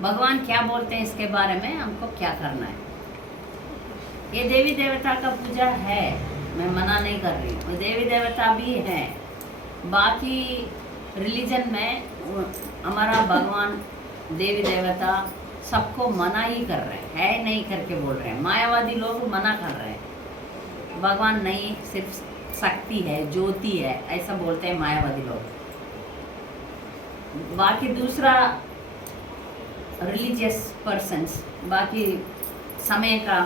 भगवान क्या बोलते हैं इसके बारे में हमको क्या करना है। ये देवी देवता का पूजा है, मैं मना नहीं कर रही हूँ, देवी देवता भी हैं। बाकी रिलीजन में हमारा भगवान देवी देवता सबको मना ही कर रहे हैं, है नहीं करके बोल रहे हैं। मायावादी लोग मना कर रहे हैं, भगवान नहीं, सिर्फ शक्ति है, ज्योति है, ऐसा बोलते हैं मायावादी लोग। बाकी दूसरा रिलीजियस पर्सन्स, बाकी समय का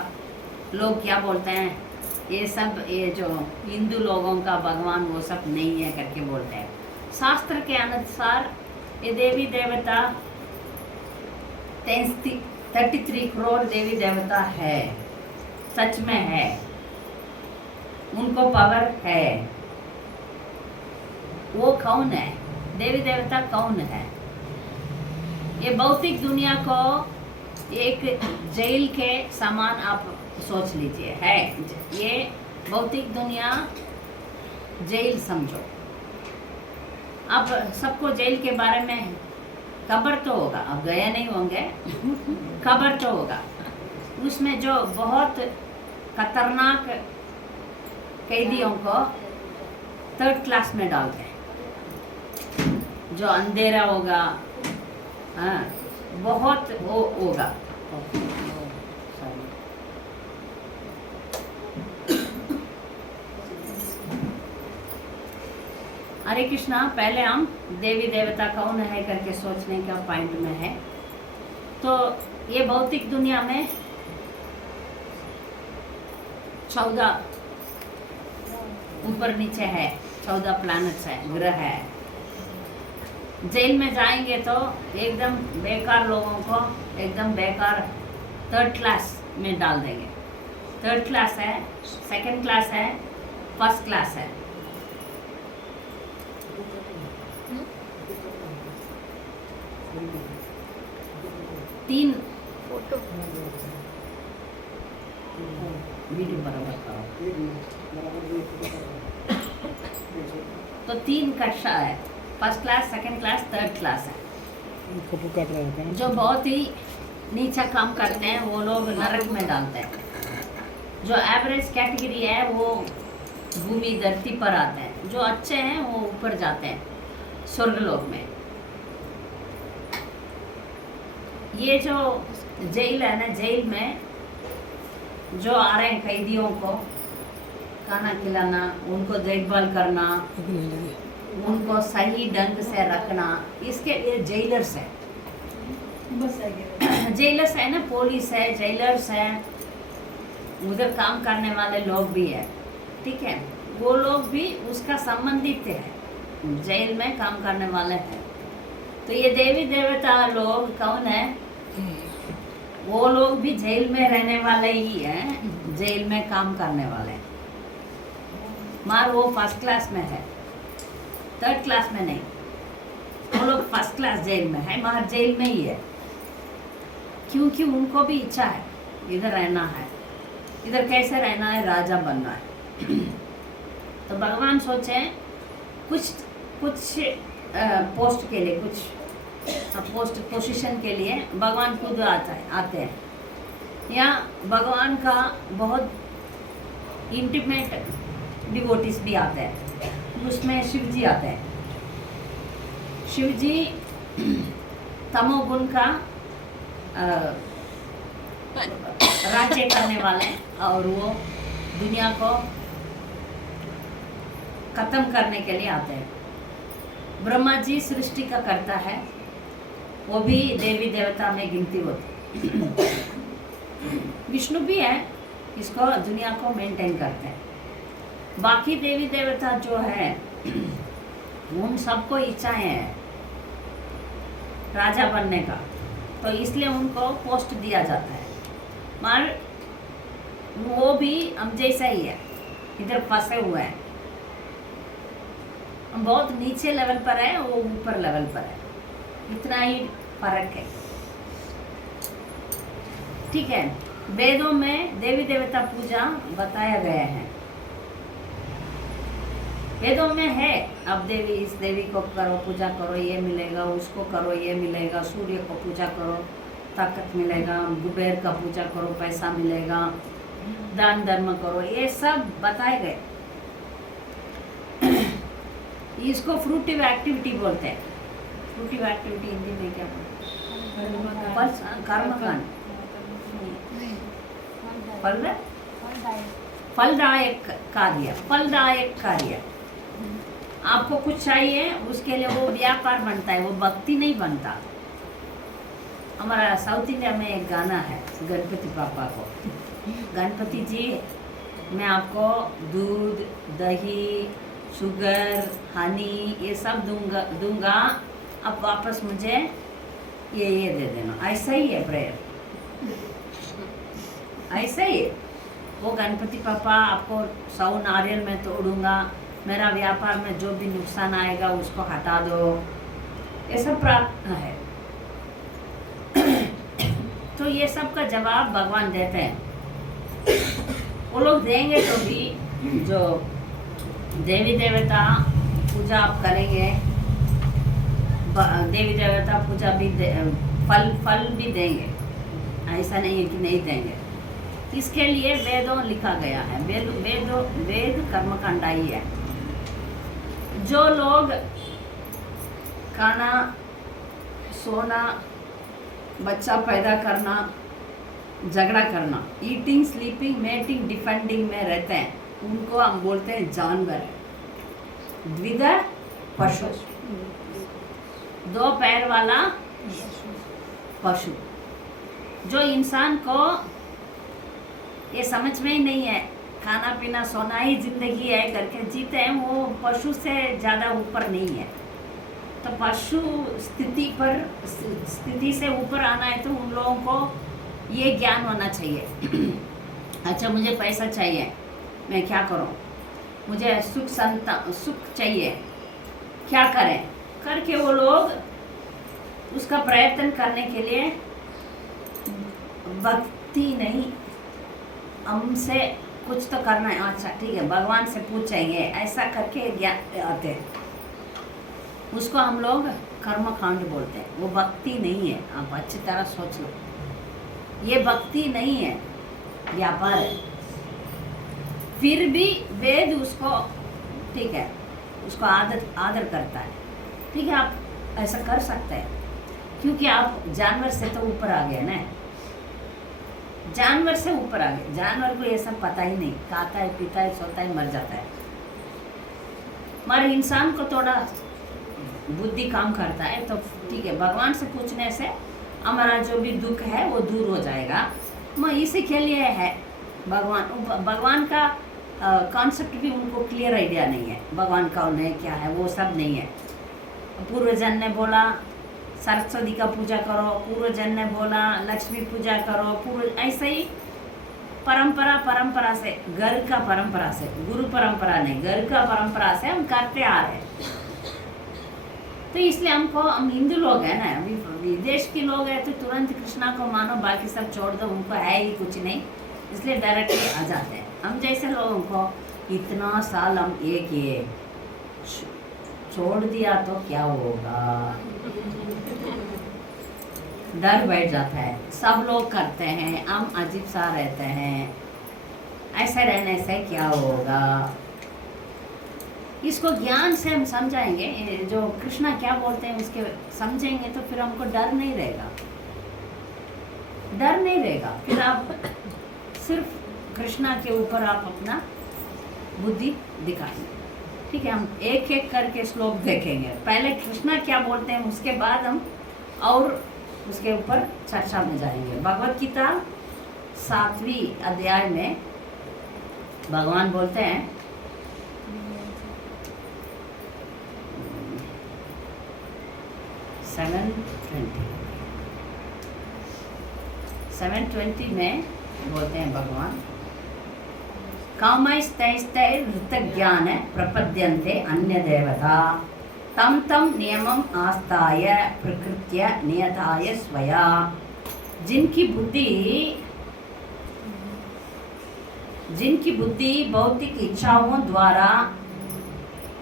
लोग क्या बोलते हैं, ये सब ये जो हिंदू लोगों का भगवान वो सब नहीं है करके बोलते हैं। शास्त्र के अनुसार ये देवी देवता 33 करोड़ देवी देवता है, सच में है, उनको पावर है। वो कौन है, देवी देवता कौन है? ये भौतिक दुनिया को एक जेल के समान आप सोच लीजिए, है ये भौतिक दुनिया जेल समझो। अब सबको जेल के बारे में खबर तो होगा, अब गए नहीं होंगे खबर तो होगा। उसमें जो बहुत खतरनाक कैदियों को 3rd क्लास में डालते हैं, जो अंधेरा होगा, हाँ बहुत वो होगा। हरे कृष्णा, पहले हम देवी देवता कौन है करके सोचने का पॉइंट में है। तो ये भौतिक दुनिया में 14 ऊपर नीचे है, 14 प्लैनेट्स है, ग्रह है। जेल में जाएंगे तो एकदम बेकार लोगों को एकदम बेकार 3rd क्लास में डाल देंगे। 3rd क्लास है, 2nd क्लास है, 1st क्लास है। तीन फोटो वीडियो बराबर करो। तो 3 कक्षा है, 1st class, 2nd class, 3rd class है। फोटो काट रहे हैं जो बहुत ही नीचा काम करते हैं वो लोग नरक में डालते हैं। जो एवरेज कैटेगरी है वो भूमि धरती पर आते हैं, जो अच्छे हैं वो ऊपर जाते हैं स्वर्गलोक में। ये जो जेल है ना, जेल में जो आ रहे हैं कैदियों को खाना खिलाना, उनको देखभाल करना, उनको सही ढंग से रखना, इसके लिए जेलर्स है। जेलर्स है ना, पुलिस है, जेलर्स है, उधर काम करने वाले लोग भी है, ठीक है, वो लोग भी उसका संबंधित है, जेल में काम करने वाले हैं। तो ये देवी देवता लोग कौन है? वो लोग भी जेल में रहने वाले ही हैं, जेल में काम करने वाले। मार वो 1st क्लास में है, 3rd क्लास में नहीं, वो लोग 1st क्लास जेल में है, मार जेल में ही है, क्योंकि उनको भी इच्छा है इधर रहना है। इधर कैसे रहना है? राजा बनना है। तो भगवान सोचे कुछ पोस्ट के लिए, कुछ पोस्ट पोजीशन के लिए भगवान खुद आते हैं। या भगवान का बहुत इंटीमेट डिवोटीज भी आते हैं, उसमें शिव जी आते हैं। शिव जी तमोगुण का राज्य करने वाले हैं, और वो दुनिया को खत्म करने के लिए आते हैं। ब्रह्मा जी सृष्टि का करता है, वो भी देवी देवता में गिनती होती। विष्णु भी है, इसको दुनिया को मेंटेन करते हैं। बाकी देवी देवता जो है उन सबको इच्छाएं हैं राजा बनने का, तो इसलिए उनको पोस्ट दिया जाता है। मगर वो भी हम जैसा ही है, इधर फंसे हुए हैं। हम बहुत नीचे लेवल पर है, वो ऊपर लेवल पर है, इतना ही फर्क है, ठीक है। वेदों में देवी देवता पूजा बताया गया है, वेदों में है। अब देवी, इस देवी को करो, पूजा करो, ये मिलेगा, उसको करो, ये मिलेगा, सूर्य को पूजा करो, ताकत मिलेगा, कुबेर का पूजा करो पैसा मिलेगा, दान धर्म करो, ये सब बताए गए। इसको फ्रूटिव एक्टिविटी बोलते हैं। फ्रूटिव एक्टिविटी हिंदी में क्या बोलते हैं? कर्मकांड, फलदायक कार्य, फलदायक कार्य। आपको कुछ चाहिए उसके लिए वो व्यापार बनता है, वो भक्ति नहीं बनता। हमारा साउथ इंडिया में एक गाना है गणपति पापा को, गणपति जी मैं आपको दूध, दही, शुगर, हनी ये सब दूंगा, आप वापस मुझे ये दे देना। ऐसा ही है प्रेयर, ऐसा ही है। वो गणपति पापा आपको 100 नारियल में तोड़ूंगा, मेरा व्यापार में जो भी नुकसान आएगा उसको हटा दो, ये सब प्रार्थना है। तो ये सब का जवाब भगवान देते हैं। वो लोग देंगे तो भी जो देवी देवता पूजा आप करेंगे, देवी देवता पूजा भी फल भी देंगे, ऐसा नहीं है कि नहीं देंगे। इसके लिए वेदों लिखा गया है, वेद कर्मकांडाई है। जो लोग खाना, सोना, बच्चा पैदा करना, झगड़ा करना, ईटिंग, स्लीपिंग, मेटिंग, डिफेंडिंग में रहते हैं, उनको हम बोलते हैं जानवर, द्विधा पशु, 2 पैर वाला पशु। जो इंसान को ये समझ में ही नहीं है खाना पीना सोना ही जिंदगी है करके जीते हैं, वो पशु से ज़्यादा ऊपर नहीं है। तो पशु स्थिति से ऊपर आना है तो उन लोगों को ये ज्ञान होना चाहिए। अच्छा मुझे पैसा चाहिए, मैं क्या करूं? मुझे सुख चाहिए, क्या करें? करके वो लोग उसका प्रयत्न करने के लिए भक्ति नहीं, हमसे कुछ तो करना है, अच्छा ठीक है भगवान से पूछेंगे, ऐसा करके ज्ञान आते हैं, उसको हम लोग कर्मकांड बोलते हैं। वो भक्ति नहीं है, आप अच्छी तरह सोच लो, ये भक्ति नहीं है, व्यापार है। फिर भी वेद उसको ठीक है, उसको आदर करता है, ठीक है आप ऐसा कर सकते हैं, क्योंकि आप जानवर से तो ऊपर आ गए ना, जानवर से ऊपर आ गए। जानवर को ये सब पता ही नहीं, खाता है, पीता है, सोता है, मर जाता है। हमारे इंसान को थोड़ा बुद्धि काम करता है, तो ठीक है भगवान से पूछने से हमारा जो भी दुख है वो दूर हो जाएगा। मैं इसी के लिए है भगवान का कॉन्सेप्ट भी उनको क्लियर आइडिया नहीं है, भगवान कौन है क्या है वो सब नहीं है। पूर्वजन ने बोला सरस्वती का पूजा करो, पूर्वजन ने बोला लक्ष्मी पूजा करो, ऐसे ही परंपरा से, घर का परंपरा से, गुरु परंपरा नहीं, घर का परंपरा से हम करते आ रहे हैं। तो इसलिए हम हिंदू लोग हैं ना, अभी विदेश के लोग हैं तो तुरंत कृष्णा को मानो, बाकी सब छोड़ दो, उनको है ही कुछ नहीं, इसलिए डायरेक्टली आ जाते हैं। हम जैसे लोगों को इतना साल हम ये किए, छोड़ दिया तो क्या होगा, डर बैठ जाता है। सब लोग करते हैं, हम अजीब सा रहते हैं, ऐसे रहने से क्या होगा। इसको ज्ञान से हम समझाएंगे, जो कृष्णा क्या बोलते हैं उसके समझेंगे तो फिर हमको डर नहीं रहेगा, डर नहीं रहेगा। फिर आप सिर्फ कृष्णा के ऊपर आप अपना बुद्धि दिखाएंगे, ठीक है। हम एक एक करके श्लोक देखेंगे, पहले कृष्णा क्या बोलते हैं उसके बाद हम और उसके ऊपर चर्चा में जाएंगे। भगवत गीता 7वीं अध्याय में भगवान बोलते हैं 7:20 में बोलते हैं भगवान, कामैस्तैस्तैर्हृतज्ञान प्रपद्यन्ते अन्य देवता तम तम नियमम आस्ताय प्रकृत्य नियताय स्वया। जिनकी बुद्धि भौतिक इच्छाओं द्वारा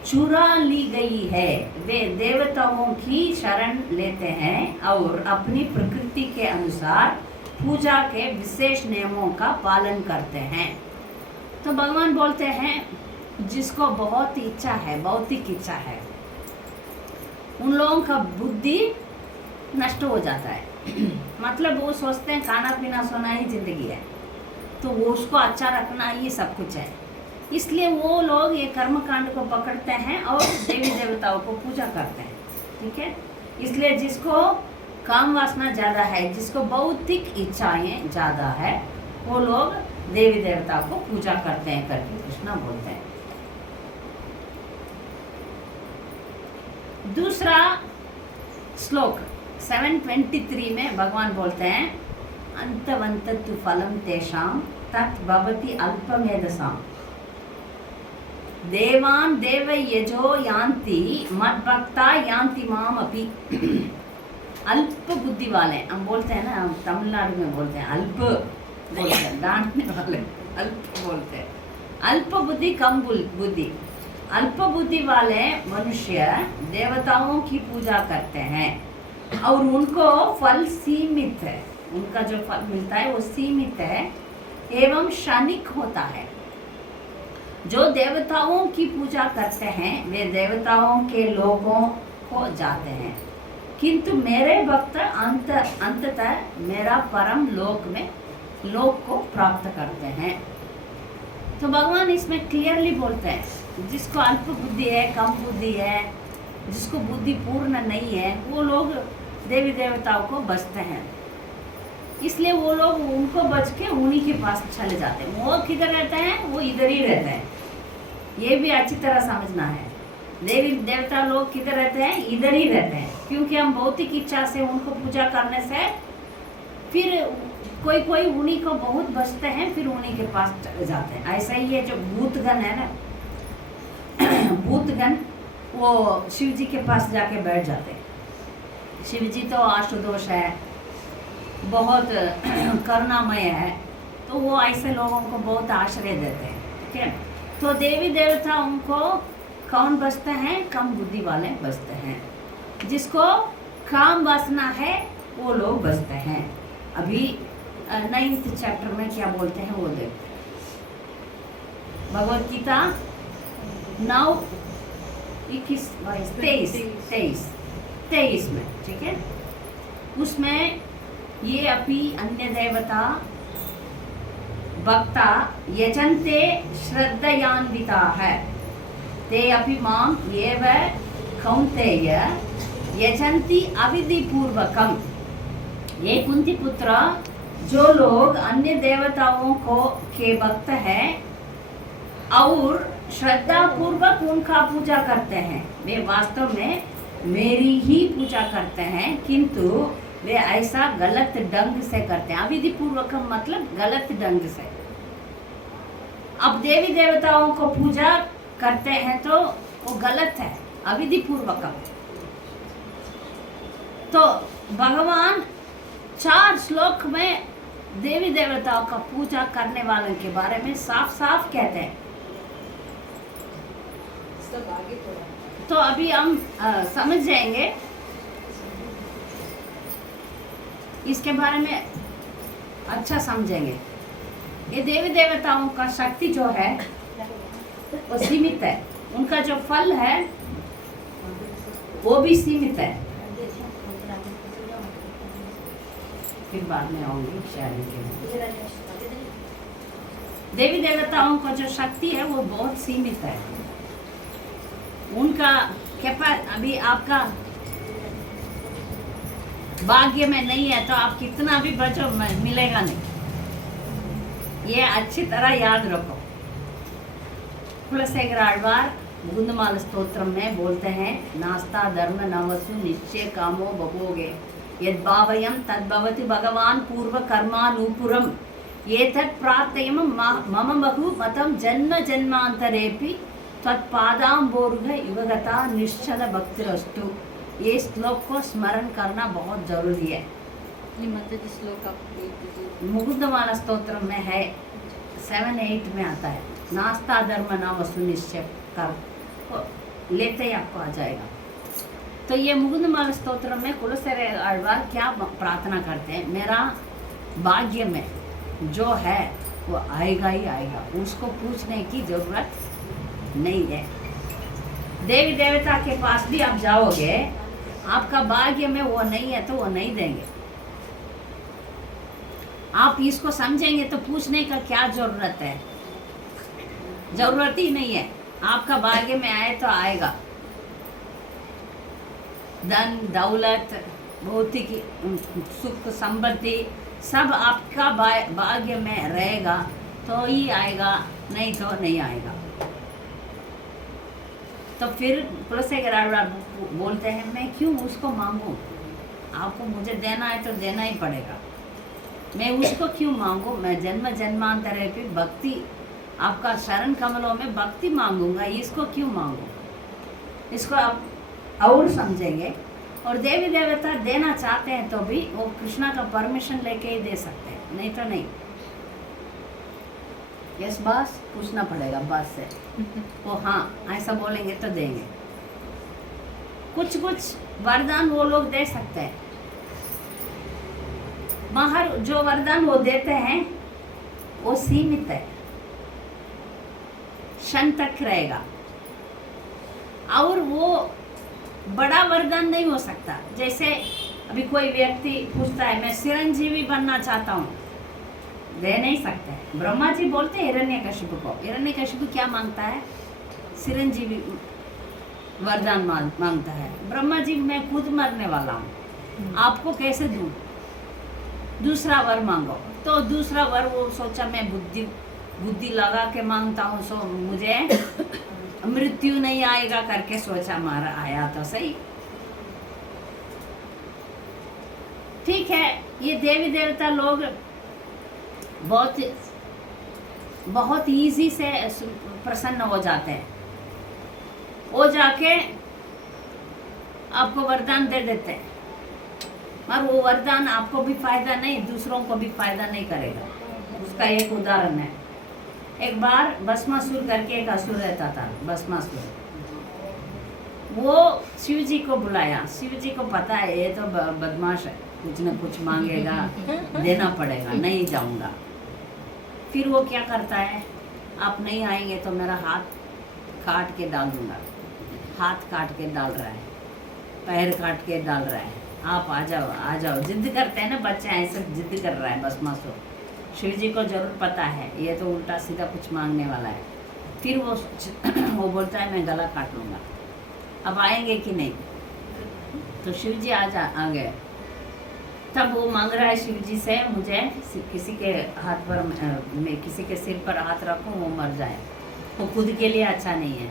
चुरा ली गई है। वे देवताओं की शरण लेते हैं और अपनी प्रकृति के अनुसार पूजा के विशेष नियमों का पालन करते हैं। तो भगवान बोलते हैं जिसको बहुत इच्छा है, भौतिक इच्छा है, उन लोगों का बुद्धि नष्ट हो जाता है। मतलब वो सोचते हैं खाना पीना सोना ही जिंदगी है, तो वो उसको अच्छा रखना ही सब कुछ है। इसलिए वो लोग ये कर्म कांड को पकड़ते हैं और देवी देवताओं को पूजा करते हैं। ठीक है, इसलिए जिसको काम वासना ज़्यादा है, जिसको भौतिक इच्छाएं ज़्यादा है, वो लोग देवी देवताओं को पूजा करते हैं करके कृष्णा बोलते हैं। दूसरा श्लोक 723 में भगवान बोलते हैं अंतवंततु फलम तेषां तत् भवति अल्पमेधसाम् देवान देव यजो यान्ति मद्भक्ता यान्ति माम अपि। अल्प बुद्धि वाले हम बोलते हैं ना, हम तमिलनाडु में बोलते हैं अल्प, बोलते हैं डांटने वाले अल्प बोलते हैं। अल्प बुद्धि कम बुद्धि, अल्प बुद्धि वाले मनुष्य देवताओं की पूजा करते हैं और उनको फल सीमित है, उनका जो फल मिलता है वो सीमित है एवं क्षणिक होता है। जो देवताओं की पूजा करते हैं वे देवताओं के लोगों को जाते हैं, किंतु मेरे भक्त अंततः मेरा परम लोक को प्राप्त करते हैं। तो भगवान इसमें क्लियरली बोलते हैं जिसको अल्प बुद्धि है, कम बुद्धि है, जिसको बुद्धि पूर्ण नहीं है, वो लोग देवी देवताओं को बचते हैं। इसलिए वो लोग उनको बच के उन्हीं के पास चले जाते हैं। वो किधर रहते हैं, वो इधर ही रहते हैं। ये भी अच्छी तरह समझना है। देवी देवता लोग किधर रहते हैं, इधर ही रहते हैं, क्योंकि हम भौतिक इच्छा से उनको पूजा करने से फिर कोई उन्हीं को बहुत बचते हैं, फिर उन्हीं के पास चले जाते हैं। ऐसा ही है जो भूतगण है ना, भूतगण वो शिव जी के पास जाके बैठ जाते हैं। शिव जी तो आशुतोष है, बहुत करुणामय है, तो वो ऐसे लोगों को बहुत आश्रय देते हैं। ठीक है, तो देवी देवता उनको कौन बचते हैं, कम बुद्धि वाले बचते हैं। जिसको काम वासना है वो लोग बचते हैं। अभी 9th चैप्टर में क्या बोलते हैं वो देखते हैं। भगवत गीता 9 21 22 23 में, ठीक है, उसमें ये अपि अन्य देवता भक्ता यजन्ते श्रद्धयान्विता है ते अपि माम एव कौन्तेय यजन्ति अविधि पूर्वकम। ये कुंती पुत्र, जो लोग अन्य देवताओं के भक्त हैं और श्रद्धा पूर्वक उनका पूजा करते हैं, वे वास्तव में मेरी ही पूजा करते हैं, किंतु वे ऐसा गलत ढंग से करते हैं। अविधि पूर्वकम मतलब गलत ढंग से। अब देवी देवताओं को पूजा करते हैं तो वो गलत है, अविधि पूर्वकम। तो भगवान 4 श्लोक में देवी देवताओं का पूजा करने वालों के बारे में साफ साफ कहते हैं। तो अभी हम समझ जाएंगे इसके बारे में, अच्छा समझेंगे। ये देवी देवताओं का शक्ति जो है वो सीमित है, उनका जो फल है वो भी सीमित है। फिर बाद में आऊंगी शायद। देवी देवताओं का जो शक्ति है वो बहुत सीमित है। उनका अभी आपका भाग्य में नहीं है तो आप कितना भी बचो मिलेगा नहीं। ये अच्छी तरह याद रखो। कुलशेखर आழ்वार गुंदमाल स्तोत्रम में बोलते हैं, नास्ता धर्म नवसु निश्चय कामो बभोगे यद भावयम तद्भवति भगवान पूर्व कर्मानुपुरम एतत् प्रार्थयम मम बहु मतम जन्म जन्मांतरेपि तत्पादाम्बोरुह युगगता निश्चल भक्तिरस्तु। ये श्लोक को स्मरण करना बहुत जरूरी है। मुकुंदमाला स्तोत्र में है, 7-8 में आता है, नास्ता धर्म न वसु निश्चय कर। लेते ही आपको आ जाएगा। तो ये मुकुंदमाला स्तोत्र में कुलशेखर आழ்वार क्या प्रार्थना करते हैं, मेरा भाग्य में जो है वो आएगा ही आएगा, उसको पूछने की जरूरत नहीं है। देवी देवता के पास भी आप जाओगे, आपका भाग्य में वो नहीं है तो वो नहीं देंगे। आप इसको समझेंगे तो पूछने का क्या जरूरत है, जरूरत ही नहीं है। आपका भाग्य में आए तो आएगा। धन दौलत भौतिक सुख समृद्धि सब आपका भाग्य में रहेगा तो ही आएगा, नहीं तो नहीं आएगा। तो फिर कुलशेखर आழ்वार बोलते हैं मैं क्यों उसको मांगू, आपको मुझे देना है तो देना ही पड़ेगा, मैं उसको क्यों मांगू। मैं जन्म जन्मांतर की भक्ति, आपका शरण कमलों में भक्ति मांगूंगा, इसको क्यों मांगू। इसको आप और समझेंगे। और देवी देवता देना चाहते हैं तो भी वो कृष्णा का परमिशन लेके ही दे सकते हैं, नहीं तो नहीं। यस बॉस, पूछना पड़ेगा बॉस से, वो हाँ ऐसा बोलेंगे तो देंगे। कुछ कुछ वरदान वो लोग दे सकते हैं, मगर जो वरदान वो देते हैं वो सीमित है, क्षण तक रहेगा। और वो बड़ा वरदान नहीं हो सकता। जैसे अभी कोई व्यक्ति पूछता है मैं चिरंजीवी बनना चाहता हूँ, दे नहीं सकते। ब्रह्मा जी बोलते हैं हिरण्यकशिपु को, हिरण्यकशिपु क्या मांगता है, चिरंजीवी वरदान मांगता है। ब्रह्मा जी मैं खुद मरने वाला हूँ, आपको कैसे दूँ, दूसरा वर मांगो। तो दूसरा वर वो सोचा मैं बुद्धि लगा के मांगता हूँ, सो मुझे मृत्यु नहीं आएगा करके सोचा, मारा आया तो सही। ठीक है, ये देवी देवता लोग बहुत इजी से प्रसन्न हो जाते हैं, वो जाके आपको वरदान दे देते हैं, और वो वरदान आपको भी फायदा नहीं, दूसरों को भी फायदा नहीं करेगा। उसका एक उदाहरण है, एक बार भस्मासुर करके एक असुर रहता था, भस्मासुर। वो शिव जी को बुलाया, शिव जी को पता है ये तो बदमाश है, कुछ न कुछ मांगेगा, देना पड़ेगा, नहीं जाऊंगा। फिर वो क्या करता है, आप नहीं आएंगे तो मेरा हाथ काट के डाल दूंगा। हाथ काट के डाल रहा है, पैर काट के डाल रहा है, आप आ जाओ आ जाओ, जिद करते हैं ना बच्चे, ऐसे जिद कर रहा है भस्मासुर। शिव जी को जरूर पता है ये तो उल्टा सीधा कुछ मांगने वाला है। फिर वो बोलता है मैं गला काट लूँगा, अब आएंगे कि नहीं। तो शिव जी आ गए। तब वो मांग रहा है शिव जी से, मुझे किसी के हाथ पर, मैं किसी के सिर पर हाथ रखूं वो मर जाए, वो खुद के लिए अच्छा नहीं है।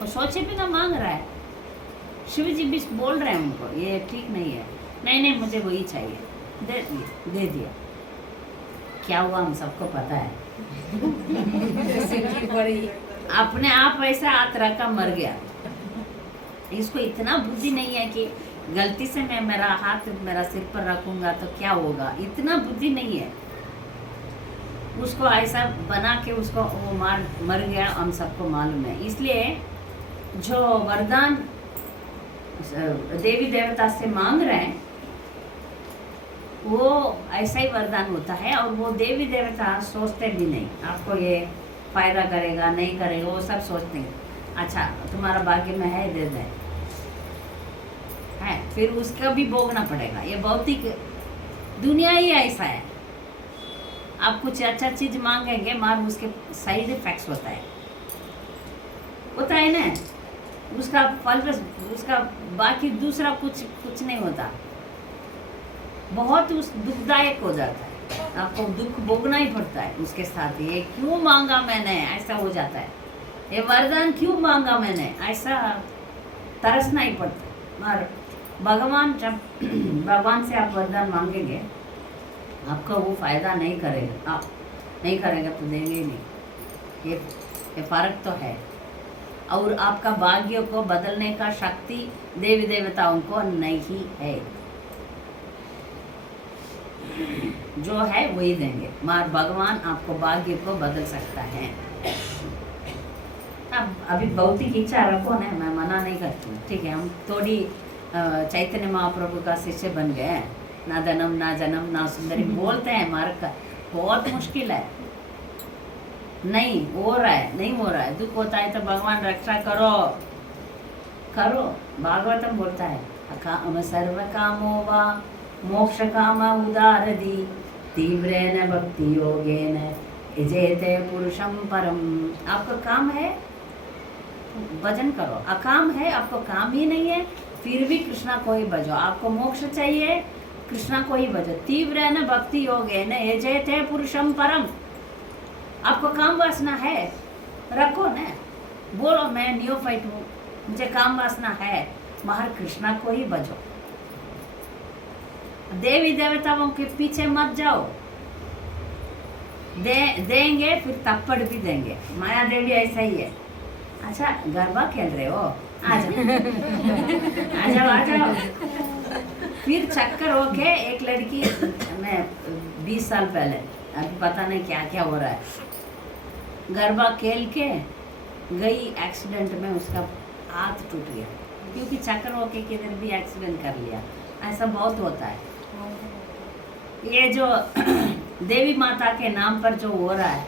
वो सोचे बिना मांग रहा है। शिव जी भी बोल रहे हैं उनको ये ठीक नहीं है, नहीं नहीं मुझे वही चाहिए, दे दिया। क्या हुआ हम सबको पता है। अपने आप ऐसा हाथ रखा मर गया। इसको इतना बुद्धि नहीं है कि गलती से मैं मेरा हाथ मेरा सिर पर रखूंगा तो क्या होगा, इतना बुद्धि नहीं है। उसको ऐसा बना के उसको वो मर गया, हम सबको मालूम है। इसलिए जो वरदान देवी देवता से मांग रहे हैं वो ऐसा ही वरदान होता है। और वो देवी देवता सोचते भी नहीं आपको ये फायदा करेगा नहीं करेगा, वो सब सोचते हैं अच्छा तुम्हारा भाग्य में है, दे दे है, फिर उसका भी भोगना पड़ेगा। ये भौतिक दुनिया ही ऐसा है। आप कुछ अच्छा चीज मांगेंगे मार उसके साइड इफेक्ट्स होता है ना, उसका फल उसका बाकी दूसरा कुछ नहीं होता, बहुत उस दुखदायक हो जाता है, आपको दुख भोगना ही पड़ता है उसके साथ। ये क्यों मांगा मैंने, ऐसा हो जाता है। ये वरदान क्यों मांगा मैंने, ऐसा तरसना ही पड़ता है। और भगवान जब भगवान से आप वरदान मांगेंगे आपका वो फायदा नहीं करेगा, आप नहीं करेगा तो देंगे ही नहीं। ये फर्क तो है। और आपका भाग्य को बदलने का शक्ति देवी देवताओं को नहीं है, जो है वही देंगे। मार भगवान आपको भाग्य को बदल सकता है। अभी भौतिक इच्छा रखो ना, मैं मना नहीं करती हूँ, ठीक है। हम थोड़ी चैतन्य महाप्रभु का शिष्य बन गए हैं, ना धनम ना जन्म ना सुंदरी बोलते हैं, मार्ग का बहुत मुश्किल है। नहीं हो रहा है, नहीं हो रहा है, दुख होता है तो भगवान रक्षा करो करो। भागवतम बोलता है अकाम सर्व कामो वा मोक्ष काम उदारदी तीव्रेन भक्ति योगेन यजेते पुरुषम परम। आपका काम है भजन करो, अकाम है आपको काम ही नहीं है, फिर भी कृष्णा को ही भजो। आपको मोक्ष चाहिए, कृष्णा को ही भजो। तीव्रेन भक्ति योगेन यजेते पुरुषम परम। आपको काम वासना है, रखो ना, बोलो मैं नियोफाइट हूँ, मुझे काम वासना है, मगर कृष्णा को ही भजो। देवी देवताओं के पीछे मत जाओ, देंगे फिर थप्पड़ भी देंगे। माया देवी ऐसा ही है। अच्छा गरबा खेल रहे हो, आ जाओ आ जाओ आ जाओ। फिर चक्कर होके एक लड़की, मैं 20 साल पहले, अभी पता नहीं क्या क्या हो रहा है, गरबा खेल के गई, एक्सीडेंट में उसका हाथ टूट गया, क्योंकि चक्कर होके किधर भी एक्सीडेंट कर लिया। ऐसा बहुत होता है। ये जो देवी माता के नाम पर जो हो रहा है,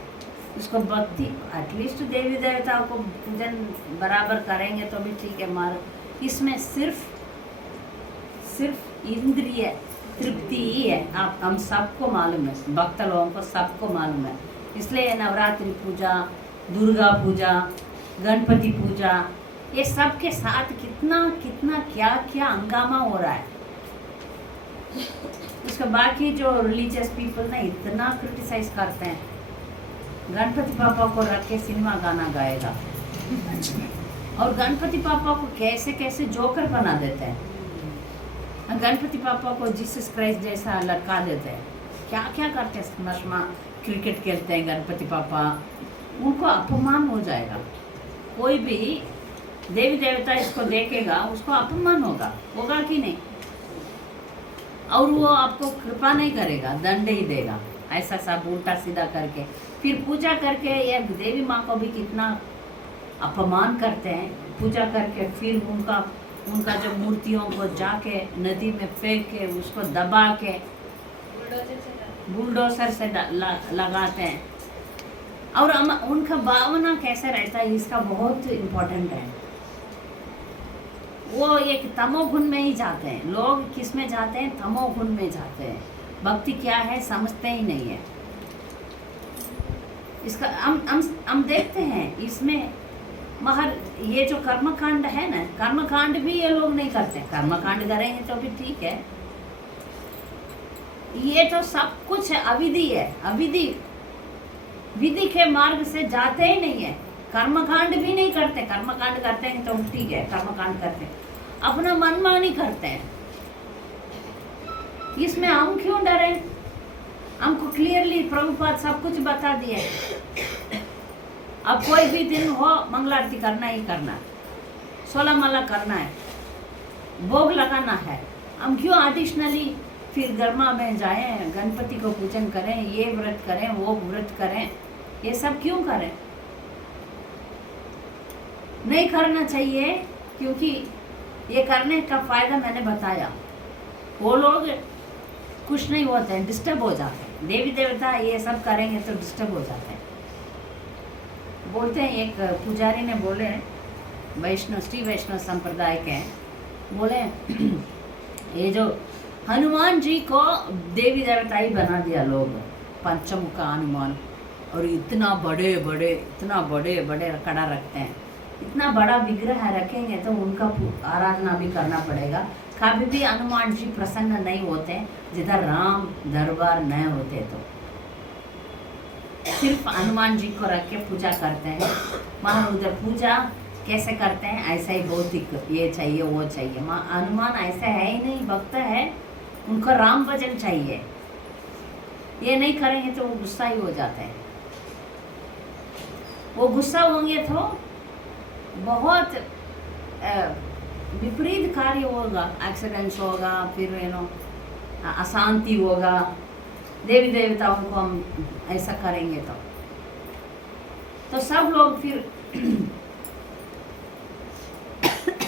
उसको भक्ति, एटलीस्ट देवी देवताओं को पूजन बराबर करेंगे तो भी ठीक है, मार इसमें सिर्फ इंद्रिय तृप्ति ही है। आप हम सबको मालूम है, भक्त लोगों को सबको मालूम है। इसलिए नवरात्रि पूजा, दुर्गा पूजा, गणपति पूजा, ये सब के साथ कितना कितना क्या क्या हंगामा हो रहा है। उसका बाकी जो रिलीजियस पीपल ना इतना क्रिटिसाइज करते हैं, गणपति पापा को रख के सिनेमा गाना गाएगा, और गणपति पापा को कैसे कैसे जोकर बना देते हैं। गणपति पापा को जीसस क्राइस्ट जैसा लटका देते हैं, क्या क्या करते हैं। मशमा क्रिकेट खेलते हैं गणपति पापा, उनको अपमान हो जाएगा। कोई भी देवी देवता इसको देखेगा, उसको अपमान होगा कि नहीं? और वो आपको कृपा नहीं करेगा, दंड ही देगा, ऐसा सब उल्टा सीधा करके। फिर पूजा करके ये देवी माँ को भी कितना अपमान करते हैं। पूजा करके फिर उनका जो मूर्तियों को जाके नदी में फेंक के उसको दबा के बुलडोजर से लगाते हैं। और उनका भावना कैसे रहता है, इसका बहुत इम्पोर्टेंट है। वो एक तमोगुण में ही जाते हैं। लोग किस में जाते हैं? तमोगुण में जाते हैं। भक्ति क्या है समझते ही नहीं है। इसका हम देखते हैं इसमें, मगर ये जो कर्मकांड है ना, कर्मकांड भी ये लोग नहीं करते। कर्मकांड करेंगे तो भी ठीक है, ये तो सब कुछ है, अविधि है। अविधि विधि के मार्ग से जाते ही नहीं है। कर्मकांड भी नहीं करते। कर्मकांड करते हैं तो ठीक है, कर्मकांड करते हैं, अपना मनमानी करते हैं। इसमें हम क्यों डरे? हमको क्लियरली प्रभुपाद सब कुछ बता दिए। अब कोई भी दिन हो, मंगल आरती करना ही करना, 16 माला करना है, भोग लगाना है। हम क्यों एडिशनली फिर गरमा में जाएं, गणपति को पूजन करें, ये व्रत करें, वो व्रत करें, ये सब क्यों करें? नहीं करना चाहिए, क्योंकि ये करने का फायदा मैंने बताया। वो लोग खुश नहीं होते हैं, डिस्टर्ब हो जाते हैं। देवी देवता ये सब करेंगे तो डिस्टर्ब हो जाते हैं। बोलते हैं, एक पुजारी ने बोले, वैष्णव श्री वैष्णव संप्रदाय के बोले, ये जो हनुमान जी को देवी देवता ही बना दिया लोग, पंचमुख का हनुमान, और इतना बड़े बड़े कड़ा रखते हैं। इतना बड़ा विग्रह रखेंगे तो उनका आराधना भी करना पड़ेगा। कभी भी हनुमान जी प्रसन्न नहीं होते जिधर राम दरबार न होते, तो सिर्फ हनुमान जी को रख के पूजा करते हैं। वहाँ उधर पूजा कैसे करते हैं? ऐसा ही भौतिक, ये चाहिए वो चाहिए। हनुमान ऐसा है ही नहीं, भक्त है, उनको राम भजन चाहिए। ये नहीं करेंगे तो वो गुस्सा ही हो जाते हैं। वो गुस्सा होंगे तो बहुत विपरीत कार्य होगा, एक्सीडेंट्स होगा, फिर अशांति होगा। देवी देवताओं को हम ऐसा करेंगे तो सब लोग फिर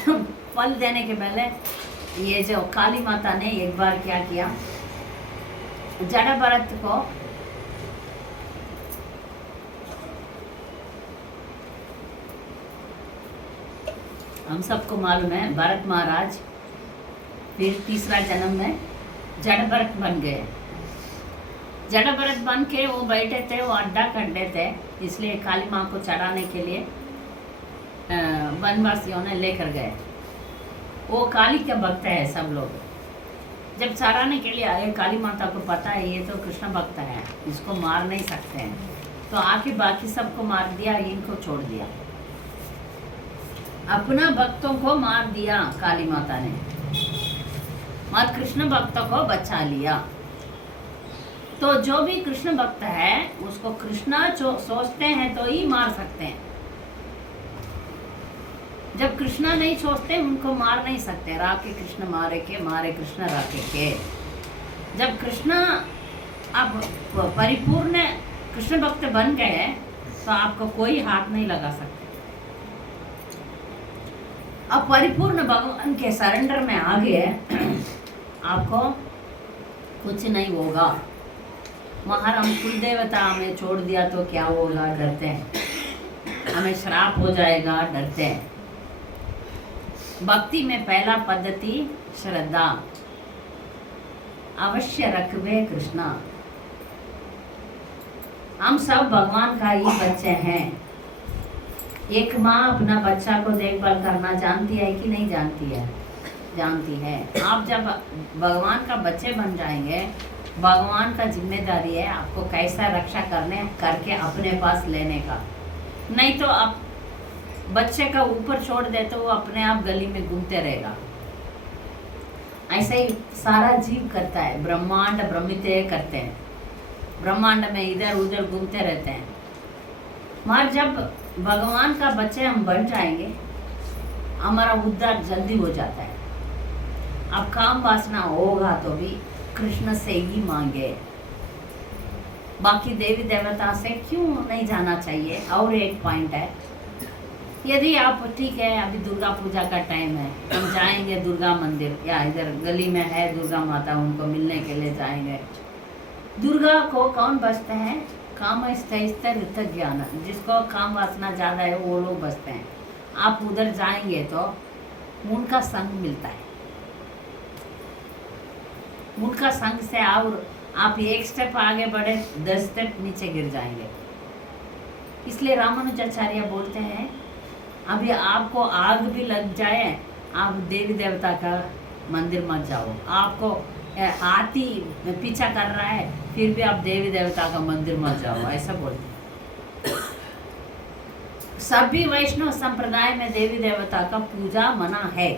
फल देने के पहले ये जो काली माता ने एक बार क्या किया, जड़ भरत को हम सबको मालूम है, भरत महाराज फिर तीसरा जन्म में जड़ भरत बन गए। जड़ भरत बन के वो बैठे थे, वो अड्डा करते थे, इसलिए काली माँ को चढ़ाने के लिए वनवासियों ने लेकर गए। वो काली के भक्त है सब लोग। जब चढ़ाने के लिए आए, काली माता को पता है ये तो कृष्ण भक्त है, इसको मार नहीं सकते हैं, तो आके बाकी सबको मार दिया, इनको छोड़ दिया। अपना भक्तों को मार दिया काली माता ने, और कृष्ण भक्तों को बचा लिया। तो जो भी कृष्ण भक्त है उसको कृष्णा सोचते हैं तो ही मार सकते हैं। जब कृष्णा नहीं सोचते उनको मार नहीं सकते। राके कृष्ण मारे के, मारे कृष्ण राके के। जब कृष्णा आप परिपूर्ण कृष्ण भक्त बन गए तो आपको कोई हाथ नहीं लगा सकते। अब परिपूर्ण भगवान के सरेंडर में आ गए, आपको कुछ नहीं होगा। महाराम कुल देवता हमें छोड़ दिया तो क्या होगा, डरते हैं, हमें श्राप हो जाएगा, डरते हैं। भक्ति में पहला पद्धति श्रद्धा, अवश्य रखवे कृष्णा। हम सब भगवान का ही बच्चे हैं। एक माँ अपना बच्चा को देखभाल करना जानती है कि नहीं जानती है? जानती है। आप जब भगवान का बच्चे बन जाएंगे, भगवान का जिम्मेदारी है आपको कैसा रक्षा करके अपने पास लेने का। नहीं तो आप बच्चे का ऊपर छोड़ दे तो वो अपने आप गली में घूमते रहेगा। ऐसे ही सारा जीव करता है, ब्रह्मांड भ्रमित करते हैं, ब्रह्मांड में इधर उधर घूमते रहते हैं। मगर जब भगवान का बच्चे हम बन जाएंगे, हमारा उद्धार जल्दी हो जाता है। अब काम वासना होगा तो भी कृष्ण से ही मांगे, बाकी देवी देवता से क्यों नहीं जाना चाहिए। और एक पॉइंट है, यदि आप ठीक है अभी दुर्गा पूजा का टाइम है, हम जाएंगे दुर्गा मंदिर या इधर गली में है दुर्गा माता, उनको मिलने के लिए जाएंगे। दुर्गा को कौन बचते हैं? काम स्थिर ज्ञान, जिसको काम वासना ज़्यादा है वो लोग बचते हैं। आप उधर जाएंगे तो उनका संग मिलता है, उनका संग से आप एक स्टेप आगे बढ़े 10 स्टेप नीचे गिर जाएंगे। इसलिए रामानुजाचार्य बोलते हैं अभी आपको आग भी लग जाए, आप देवी देवता का मंदिर मत जाओ। आपको हाथी पीछा कर रहा है फिर भी आप देवी देवता का मंदिर मत जाओ, ऐसा बोलते हैं। सभी वैष्णव संप्रदाय में देवी देवता का पूजा मना है,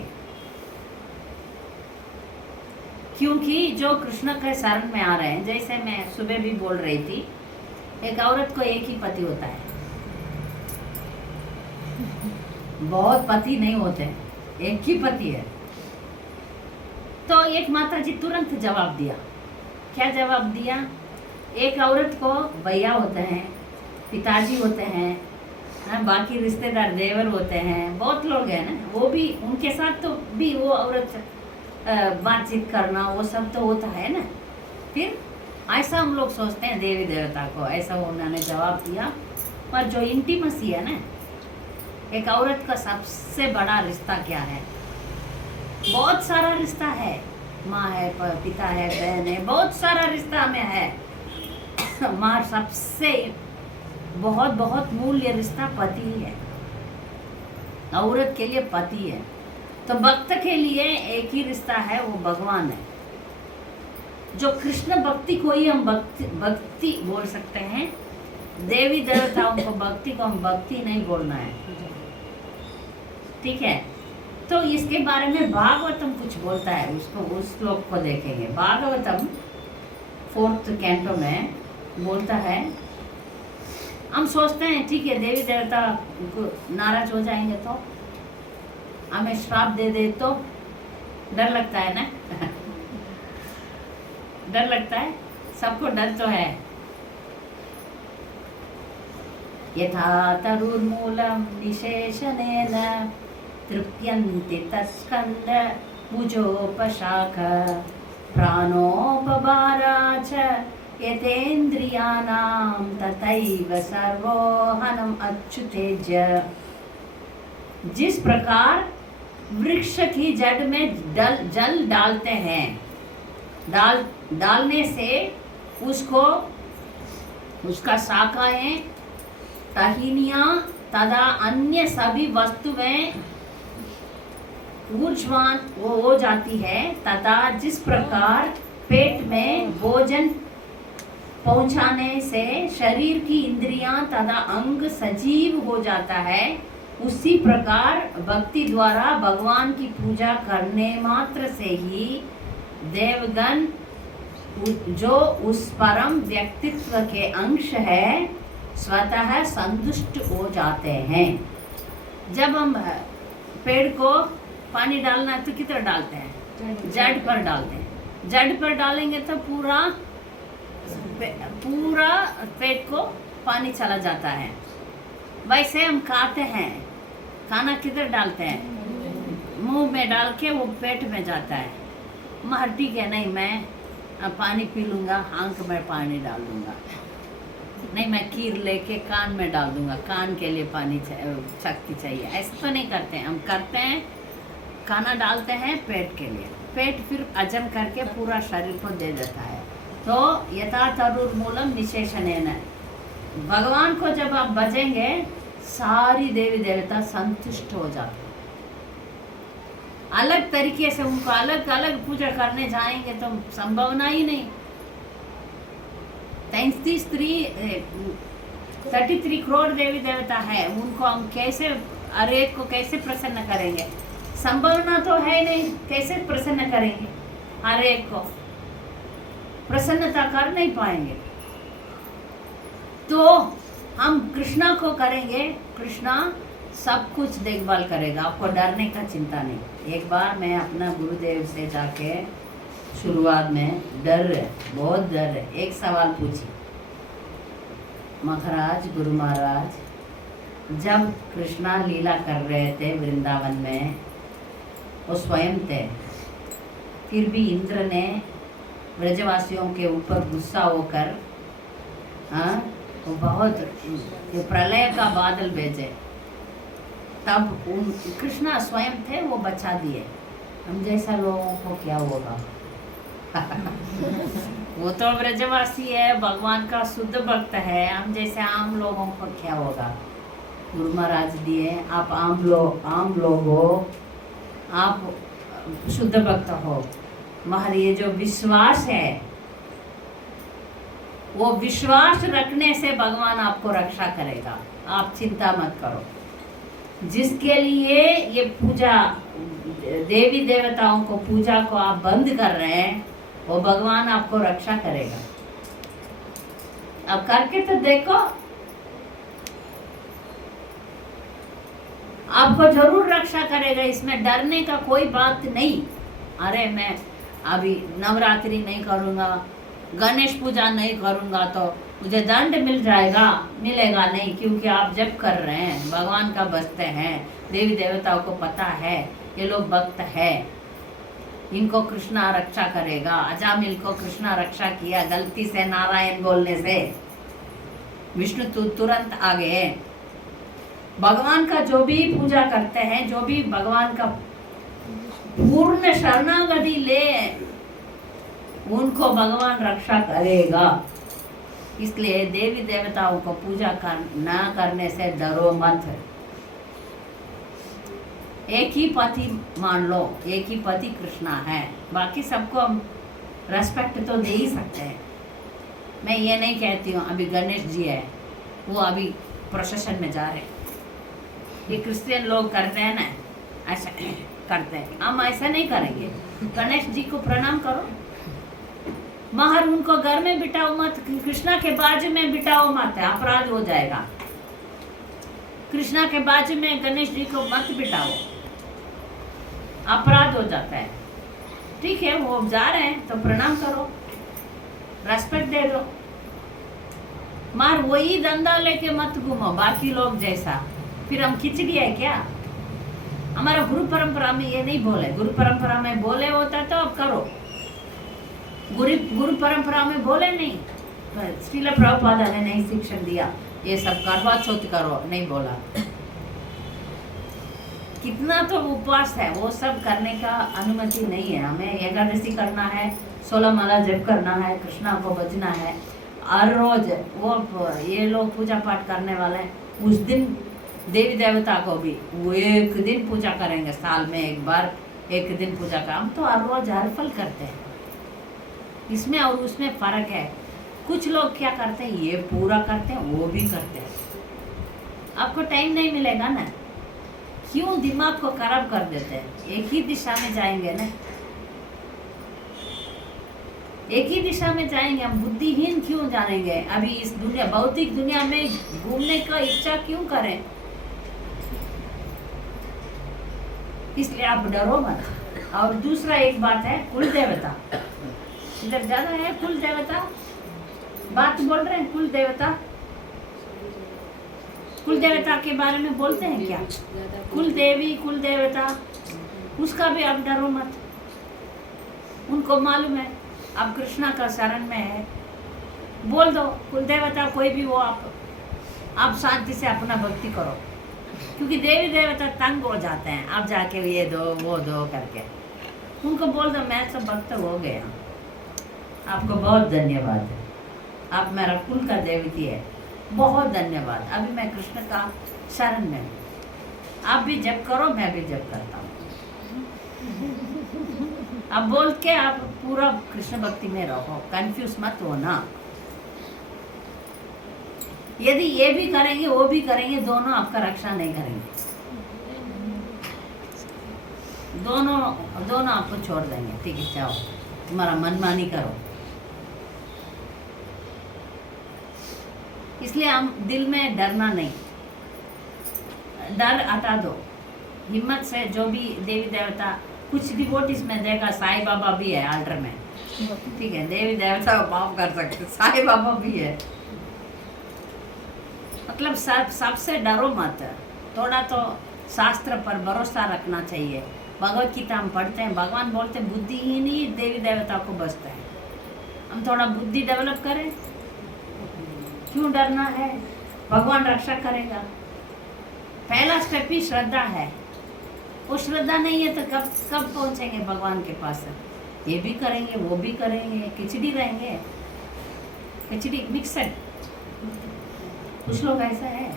क्योंकि जो कृष्ण के शरण में आ रहे हैं, जैसे मैं सुबह भी बोल रही थी, एक औरत को एक ही पति होता है, बहुत पति नहीं होते, एक ही पति है। तो एक माता जी तुरंत जवाब दिया। क्या जवाब दिया? एक औरत को भैया होते हैं, पिताजी होते हैं, बाकी रिश्तेदार देवर होते हैं, बहुत लोग हैं ना, वो भी उनके साथ तो भी वो औरत बातचीत करना वो सब तो होता है ना। फिर ऐसा हम लोग सोचते हैं देवी देवता को, ऐसा उन्होंने जवाब दिया। पर जो इंटीमेसी है ना, एक औरत का सबसे बड़ा रिश्ता क्या है? बहुत सारा रिश्ता है, माँ है, पिता है, बहन है, बहुत सारा रिश्ता में है। माँ सबसे बहुत बहुत मूल्य रिश्ता पति ही है, औरत के लिए पति है। तो भक्त के लिए एक ही रिश्ता है, वो भगवान है। जो कृष्ण भक्ति को ही हम भक्ति बोल सकते हैं, देवी देवताओं को भक्ति को हम भक्ति नहीं बोलना है, ठीक है। तो इसके बारे में भागवतम कुछ बोलता है, उसको उस श्लोक को देखेंगे। भागवतम 4th कैंटो में बोलता है, हम सोचते हैं ठीक है देवी देवता को नाराज हो जाएंगे तो हमें श्राप दे दे तो डर लगता है ना। डर लगता है, सबको डर तो है। यथा तरुर्मूलम निशेषणेन तृप्यन्ति तत्स्कन्द भुजोपशाख प्राणोपबारा च यतेन्द्रियाणां तथैव सर्वोहनम् अच्युतेज्य। जिस प्रकार वृक्ष की जड़ में जल डालते हैं, डालने से उसका शाखाएं, टहनियाँ तथा अन्य सभी वस्तुएं ऊर्ध्ववान हो जाती है, तथा जिस प्रकार पेट में भोजन पहुंचाने से शरीर की इंद्रियां तथा अंग सजीव हो जाता है, उसी प्रकार भक्ति द्वारा भगवान की पूजा करने मात्र से ही देवगण जो उस परम व्यक्तित्व के अंश है स्वतः संतुष्ट हो जाते हैं। जब हम पेड़ को पानी डालना है तो किधर डालते हैं? जड़ पर डालते हैं। जड़ पर डालेंगे तो पूरा पेट को पानी चला जाता है। वैसे हम खाते हैं, खाना किधर डालते हैं? मुंह में डाल के वो पेट में जाता है। मगर ठीक है, नहीं मैं पानी पी लूँगा, आंख में पानी डाल दूँगा, नहीं मैं खीर लेके कान में डाल दूँगा, कान के लिए पानी शक्ति चाहिए। ऐसा तो नहीं करते हैं। हम करते हैं, खाना डालते हैं पेट के लिए, पेट फिर हजम करके पूरा शरीर को दे देता है। तो यथा तरुर्मूलम निशेषणेन, भगवान को जब आप भजेंगे सारी देवी देवता संतुष्ट हो जाते। अलग तरीके से उनको अलग अलग पूजा करने जाएंगे तो संभावना ही नहीं। 33 करोड़ देवी देवता है, उनको हम कैसे हर एक को कैसे प्रसन्न करेंगे? संभावना तो है नहीं, कैसे प्रसन्न करेंगे? हर एक को प्रसन्नता कर नहीं पाएंगे। तो हम कृष्णा को करेंगे, कृष्णा सब कुछ देखभाल करेगा, आपको डरने का चिंता नहीं। एक बार मैं अपना गुरुदेव से जाके शुरुआत में बहुत डर है, एक सवाल पूछी, महाराज गुरु महाराज जब कृष्णा लीला कर रहे थे वृंदावन में, वो स्वयं थे, फिर भी इंद्र ने ब्रजवासियों के ऊपर गुस्सा होकर वो बहुत प्रलय का बादल भेजे, तब कृष्णा स्वयं थे, वो बचा दिए। हम जैसा लोगों को क्या होगा? वो तो ब्रजवासी है, भगवान का शुद्ध भक्त है, हम जैसे आम लोगों को क्या होगा? गुरु महाराज दिए, आप आम लोग हो, आप शुद्ध भक्त हो, मगर ये जो विश्वास है, वो विश्वास रखने से भगवान आपको रक्षा करेगा, आप चिंता मत करो। जिसके लिए ये पूजा, देवी देवताओं को पूजा को आप बंद कर रहे हैं, वो भगवान आपको रक्षा करेगा। अब करके तो देखो, आपको जरूर रक्षा करेगा, इसमें डरने का कोई बात नहीं। अरे मैं अभी नवरात्रि नहीं करूँगा, गणेश पूजा नहीं करूँगा तो मुझे दंड मिल जाएगा, मिलेगा नहीं, क्योंकि आप जब कर रहे हैं, भगवान का भक्त हैं, देवी देवताओं को पता है ये लोग भक्त है, इनको कृष्णा रक्षा करेगा। अजामिल को कृष्णा रक्षा किया, गलती से नारायण बोलने से विष्णु तुरंत आ गए। भगवान का जो भी पूजा करते हैं, जो भी भगवान का पूर्ण शरणागति ले, उनको भगवान रक्षा करेगा। इसलिए देवी देवताओं को पूजा ना करने से डरो मत। एक ही पति मान लो, एक ही पति कृष्णा है, बाकी सबको हम रेस्पेक्ट तो दे ही सकते हैं। मैं ये नहीं कहती हूँ अभी गणेश जी है, वो अभी प्रोसेशन में जा रहे हैं, ये क्रिश्चियन लोग करते हैं ना, ऐसा करते हैं, हम ऐसा नहीं करेंगे। गणेश जी को प्रणाम करो, मगर उनको घर में बिठाओ मत, कृष्णा के बाजू में बिठाओ मत, अपराध हो जाएगा। कृष्णा के बाजू में गणेश जी को मत बिठाओ, अपराध हो जाता है। ठीक है, वो जा रहे हैं तो प्रणाम करो, रेस्पेक्ट दे दो, मार वही धंधा लेके मत घूमो बाकी लोग जैसा। फिर हम खिचड़ी है क्या? हमारा गुरु परंपरा में ये नहीं बोले, गुरु परंपरा में बोले होता तो अब करो, गुरु परंपरा में बोले नहीं। श्रील प्रभुपाद ने नहीं शिक्षण दिया ये सब करवा चौथ करो, नहीं बोला। कितना तो उपवास है, वो सब करने का अनुमति नहीं है। हमें एकादशी करना है, 16 माला जप करना है, कृष्णा को बजना है हर रोज। वो ये लोग पूजा पाठ करने वाले हैं, उस दिन देवी देवता को भी वो एक दिन पूजा करेंगे, साल में एक बार एक दिन पूजा का। हम तो हर रोज हर फल करते हैं। इसमें और उसमें फर्क है। कुछ लोग क्या करते हैं, ये पूरा करते हैं, वो भी करते हैं। आपको टाइम नहीं मिलेगा ना, क्यों दिमाग को खराब कर देते हैं। एक ही दिशा में जाएंगे ना, एक ही दिशा में जाएंगे। हम बुद्धिहीन क्यों जानेंगे। अभी इस दुनिया, भौतिक दुनिया में घूमने का इच्छा क्यों करें। इसलिए आप डरो मत। और दूसरा एक बात है, कुल देवता इधर ज्यादा है। कुल देवता बात बोल रहे हैं, कुल देवता, कुल देवता के बारे में बोलते हैं क्या, कुल देवी कुल देवता, उसका भी आप डरो मत। उनको मालूम है आप कृष्णा का शरण में है, बोल दो कुल देवता कोई भी वो, आप शांति से अपना भक्ति करो। क्योंकि देवी देवता तंग हो जाते हैं, आप जाके ये दो वो दो करके। उनको बोल दो मैं सब भक्त हो गया, आपको बहुत धन्यवाद, आप मेरा कुल का देवती है, बहुत धन्यवाद। अभी मैं कृष्ण का शरण में हूँ, आप भी जप करो, मैं भी जप करता हूँ। अब बोल के आप पूरा कृष्ण भक्ति में रहो, कंफ्यूज मत हो ना। यदि ये भी करेंगे वो भी करेंगे, दोनों आपका रक्षा नहीं करेंगे, दोनों आपको छोड़ देंगे। ठीक है, जाओ तुम्हारा मनमानी करो। इसलिए हम दिल में डरना नहीं, डर हटा दो हिम्मत से। जो भी देवी देवता, कुछ डिवोटीज में देखा साईं बाबा भी है आल्टर में, ठीक है, देवी देवता को माफ कर सकते, साईं बाबा भी है। मतलब सबसे डरो मत, थोड़ा तो शास्त्र पर भरोसा रखना चाहिए। भगवत गीता हम पढ़ते हैं, भगवान बोलते हैं बुद्धिहीन ही देवी देवता को बचता है। हम थोड़ा बुद्धि डेवलप करें, क्यों डरना है, भगवान रक्षा करेगा। पहला स्टेप ही श्रद्धा है, वो श्रद्धा नहीं है तो कब पहुंचेंगे भगवान के पास। ये भी करेंगे वो भी करेंगे, खिचड़ी रहेंगे, खिचड़ी मिक्सड। कुछ लोग ऐसा है,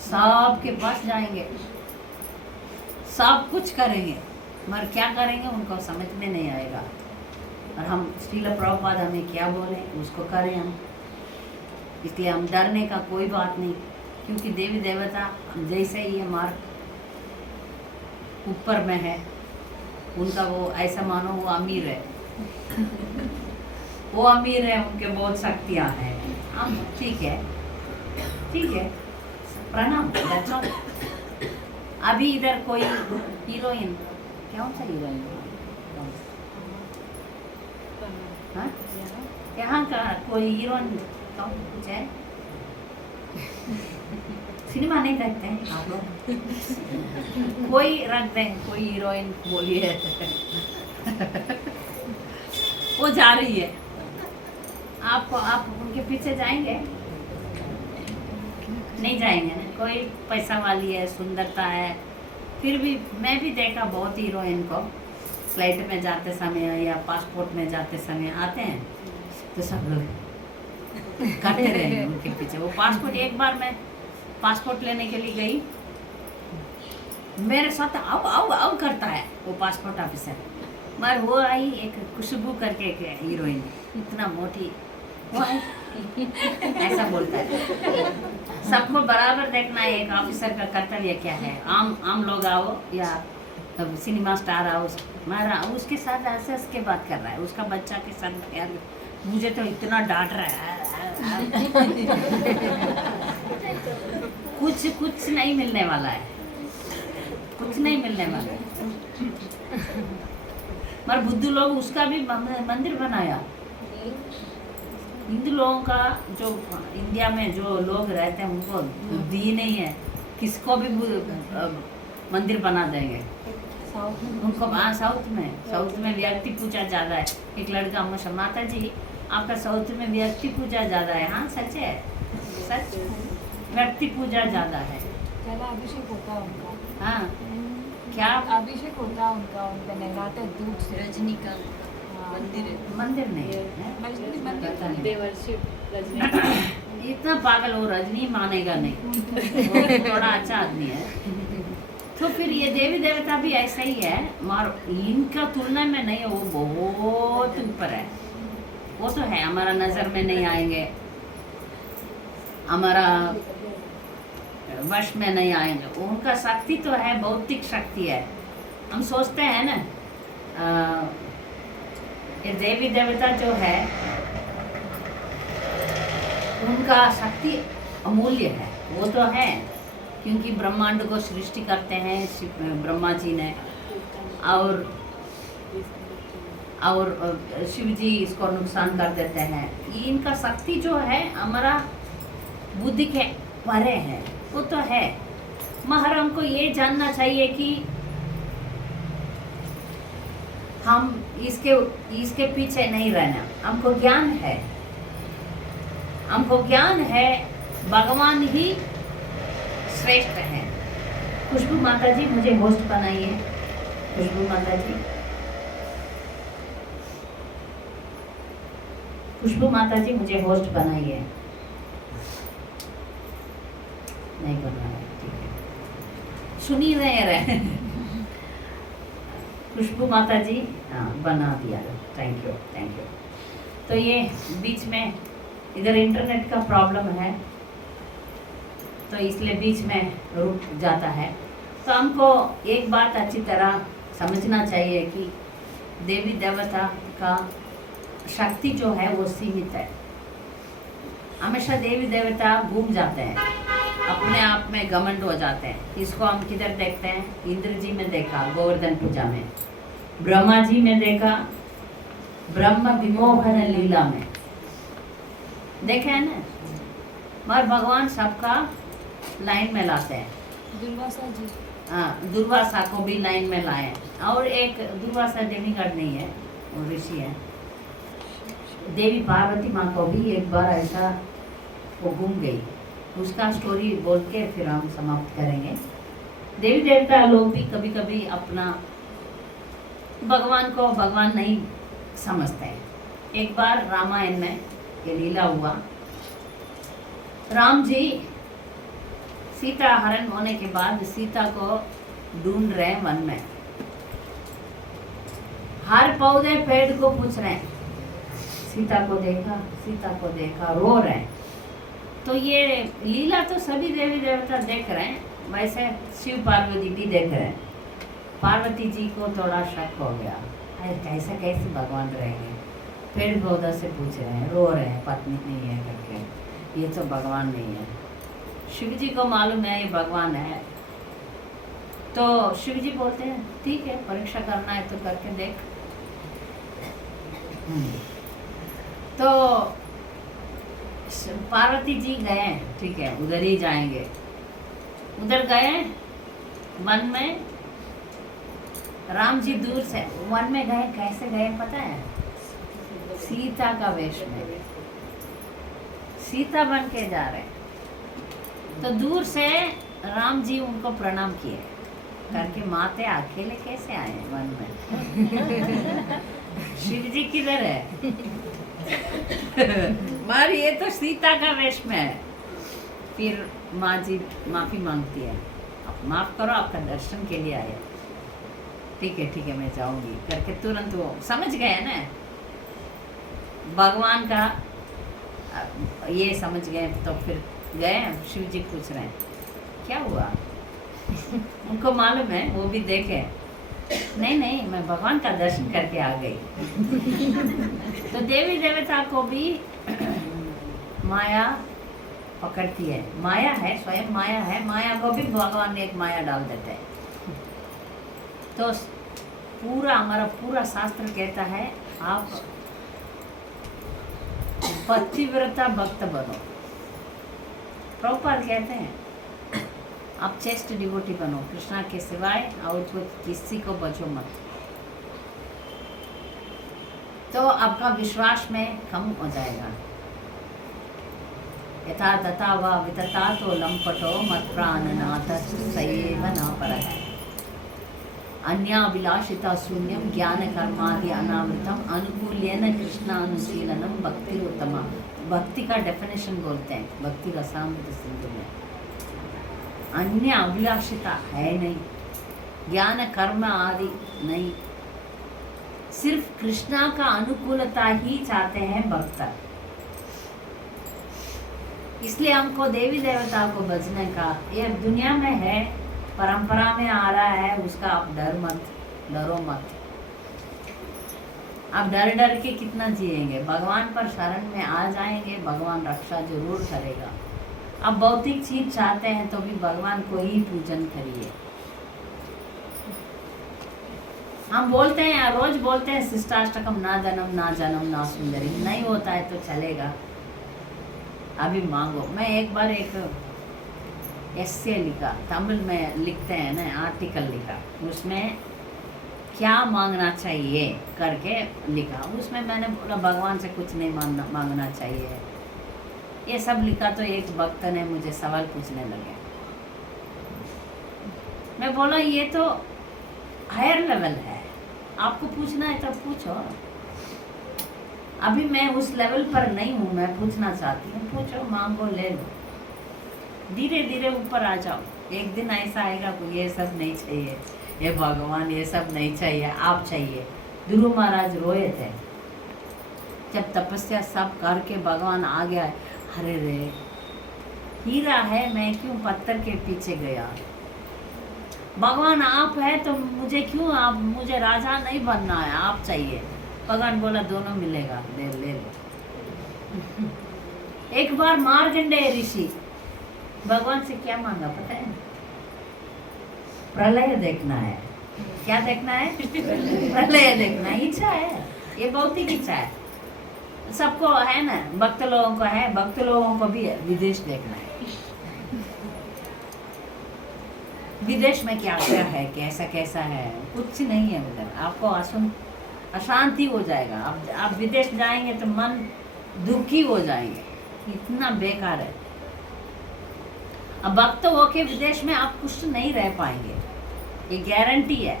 सब के पास जाएंगे, सब कुछ करेंगे, मगर क्या करेंगे उनको समझ में नहीं आएगा। और हम श्रील प्रभुपाद हमें क्या बोले उसको करें हम। इसलिए हम डरने का कोई बात नहीं, क्योंकि देवी देवता जैसे ही हमारे ऊपर में है, उनका वो ऐसा मानो वो अमीर है, वो अमीर है, उनके बहुत शक्तियाँ हैं। हम ठीक है, ठीक है, प्रणाम। अभी इधर कोई हीरोइन, क्या सा हीरोइन, हाँ यहाँ का कोई हीरोइन कौन कुछ है? सिनेमा नहीं देखते हैं आप लोग? कोई रख दें, कोई हीरोइन बोलिए। वो जा रही है, आप उनके पीछे जाएंगे? नहीं जाएंगे ना। कोई पैसा वाली है, सुंदरता है, फिर भी मैं भी देखा बहुत हीरोइन को फ्लाइट में जाते समय या पासपोर्ट में जाते समय आते हैं तो सब लोग करते रहे उनके पीछे। वो पासपोर्ट, एक बार मैं पासपोर्ट लेने के लिए गई, मेरे साथ आओ आओ आओ करता है वो पासपोर्ट ऑफिसर, मगर वो आई एक खुशबू करके एक हीरोइन, इतना मोटी, वो आई ऐसा बोलता है। सबको बराबर देखना है, एक ऑफिसर का कर्तव्य क्या है। आम लोग आओ या सिनेमा स्टार आओ, मारा उसके साथ ऐसे हंस के बात कर रहा है, उसका बच्चा के साथ। यार मुझे तो इतना डांट रहा है। कुछ नहीं मिलने वाला है, कुछ नहीं मिलने वाला है। मगर बुद्धू लोग उसका भी मंदिर बनाया। हिंदू लोगों का, जो इंडिया में जो लोग रहते हैं उनको बुद्धि नहीं है, किसको भी मंदिर बना देंगे साउथ में उनको। हाँ, साउथ में व्यक्ति पूजा ज़्यादा है। एक लड़का मुझे, माता जी आपका साउथ में व्यक्ति पूजा ज़्यादा है। हाँ सच है, सच, व्यक्ति पूजा ज़्यादा है। पहला अभिषेक होता है उनका। हाँ क्या? अभिषेक होता है उनका, उनका नहलाते हैं दूध से। रजनीकांत हाँ। मंदिर है। मंदिर नहीं है? मजदूरी मंदिर पता नहीं। देवर्षि रजनीकांत। इतना पागल वो रजनी मानेगा नहीं, वो थोड़ा अच्छा आदमी है। तो फिर ये देवी देवता भी ऐसा ही है, मगर इनका तुलना में नहीं है, वो बहुत ऊपर है। वो तो है, हमारा नज़र में नहीं आएंगे, हमारा वश में नहीं आएंगे। उनका शक्ति तो है, भौतिक शक्ति है। हम सोचते हैं ना ये देवी देवता जो है उनका शक्ति अमूल्य है। वो तो है, क्योंकि ब्रह्मांड को सृष्टि करते हैं ब्रह्मा जी ने, और शिव जी इसको नुकसान कर देते हैं। इनका शक्ति जो है हमारा बुद्धि के परे है, वो तो है। मगर हमको ये जानना चाहिए कि हम इसके पीछे नहीं रहना। हमको ज्ञान है, भगवान ही श्रेष्ठ है। खुशबू माता जी मुझे होस्ट बनाइए। खुशबू माता जी, खुशबू माता जी मुझे होस्ट बनाइए। नहीं बना रहे, ठीक है, सुन ही रहे। खुशबू माता जी, हाँ बना दिया, थैंक यू। तो ये बीच में इधर इंटरनेट का प्रॉब्लम है, तो इसलिए बीच में रुक जाता है। तो हमको एक बात अच्छी तरह समझना चाहिए कि देवी देवता का शक्ति जो है वो सीमित है। हमेशा देवी देवता घूम जाते हैं, अपने आप में घमंड हो जाते हैं। इसको हम किधर देखते हैं? इंद्र जी में देखा, गोवर्धन पूजा में। ब्रह्मा जी में देखा, ब्रह्म विमोहन लीला में देखे है ना। मगर भगवान सबका लाइन में लाते हैं। दुर्वासा जी, हाँ, दुर्वासा को भी लाइन में लाए। और एक दुर्वासा डेमीगॉड नहीं है, वो ऋषि है। देवी पार्वती माँ को भी एक बार ऐसा वो घूम गई, उसका स्टोरी बोल के फिर हम समाप्त करेंगे। देवी देवता लोग भी कभी कभी अपना भगवान को भगवान नहीं समझते हैं। एक बार रामायण में ये लीला हुआ। राम जी सीता हरण होने के बाद सीता को ढूंढ रहे हैं वन में, हर पौधे पेड़ को पूछ रहे हैं, सीता को देखा, रो रहे हैं। तो ये लीला तो सभी देवी देवता देख रहे हैं, वैसे शिव पार्वती भी देख रहे हैं। पार्वती जी को थोड़ा शक हो गया, ऐसा कैसे भगवान रहेंगे? पेड़ पौधा से पूछ रहे हैं, रो रहे हैं, पत्नी नहीं है करके, ये तो भगवान नहीं है। शिव जी को मालूम है ये भगवान है, तो शिव जी बोलते हैं ठीक है, परीक्षा करना है तो करके देख। तो पार्वती जी गए, ठीक है उधर ही जाएंगे। उधर गए वन में, राम जी दूर से वन में गए। कैसे गए पता है? सीता का वेश में, सीता बन के जा रहे। तो दूर से राम जी उनको प्रणाम किए करके, माते अकेले कैसे आए वन में? शिव जी किधर है? मार ये तो सीता का वेश में है। फिर माँ जी माफी मांगती है, माफ करो आपका दर्शन के लिए आए। ठीक है मैं जाऊंगी करके तुरंत वो समझ गए ना भगवान का, ये समझ गए। तो फिर गए, शिव जी पूछ रहे हैं क्या हुआ? उनको मालूम है, वो भी देखे। नहीं मैं भगवान का दर्शन करके आ गई। तो देवी देवता को भी माया पकड़ती है। माया है, स्वयं माया है, माया को भी भगवान ने एक माया डाल देते हैं। तो पूरा हमारा पूरा शास्त्र कहता है आप पतिव्रता भक्त बनो। प्रभुपाद कहते हैं आप चेस्ट डिवोटी बनो, कृष्णा के सिवाय और किसी को बचो मत। तो आपका विश्वास में कम हो जाएगा। यथा तथा व वितता तो लंपटो मत प्राणनाथ सैव न परः। अन्याभिलाषिता शून्यम ज्ञान कर्मादि अनावृतम अनुकूल्येन कृष्णानुशीलनम भक्ति उत्तमा। भक्ति का डेफिनेशन बोलते हैं भक्ति रसामृत सिंधु में। अन्य अभिलाषिता है नहीं, ज्ञान कर्म आदि नहीं, सिर्फ कृष्णा का अनुकूलता ही चाहते हैं भक्त। इसलिए हमको देवी देवता को बचने का, ये दुनिया में है, परंपरा में आ रहा है, उसका आप डरो मत। आप डर डर के कितना जिएंगे? भगवान पर शरण में आ जाएंगे, भगवान रक्षा जरूर करेगा। आप भौतिक चीज चाहते हैं तो भी भगवान को ही पूजन करिए। हम बोलते हैं, रोज बोलते हैं शिष्टाष्टकम ना जन्म ना जन्म ना सुंदरी, नहीं होता है तो चलेगा, अभी मांगो। मैं एक बार एक ऐसे लिखा, तमिल में लिखते हैं ना, आर्टिकल लिखा, उसमें क्या मांगना चाहिए करके लिखा। उसमें मैंने बोला भगवान से कुछ नहीं मांगना चाहिए, ये सब लिखा। तो एक भक्त ने मुझे सवाल पूछने लगे। मैं बोला ये तो हायर लेवल है, आपको पूछना है तो पूछो। अभी मैं उस लेवल पर नहीं हूँ, मैं पूछना चाहती हूँ, पूछो, मांगो, ले लो, धीरे धीरे ऊपर आ जाओ। एक दिन ऐसा आएगा को ये सब नहीं चाहिए, ये भगवान ये सब नहीं चाहिए, आप चाहिए। ध्रुव महाराज रोए थे जब तपस्या सब करके भगवान आ गया। अरे रे, हीरा है, मैं क्यों पत्थर के पीछे गया? भगवान आप है तो मुझे क्यों, आप मुझे राजा नहीं बनना है, आप चाहिए। भगवान बोला दोनों मिलेगा, ले लो। एक बार मार्कंडेय ऋषि भगवान से क्या मांगा पता है? प्रलय देखना है। क्या देखना है? प्रलय देखना। इच्छा है, ये भौतिक इच्छा है, सबको है ना, भक्त लोगों को है, भक्त लोगों को भी विदेश देखना है। विदेश में क्या क्या है, कैसा कैसा है, कुछ नहीं है उधर। आपको अशांति हो जाएगा। आप विदेश जाएंगे तो मन दुखी हो जाएंगे, इतना बेकार है। अब भक्त होके विदेश में आप कुछ नहीं रह पाएंगे, ये गारंटी है।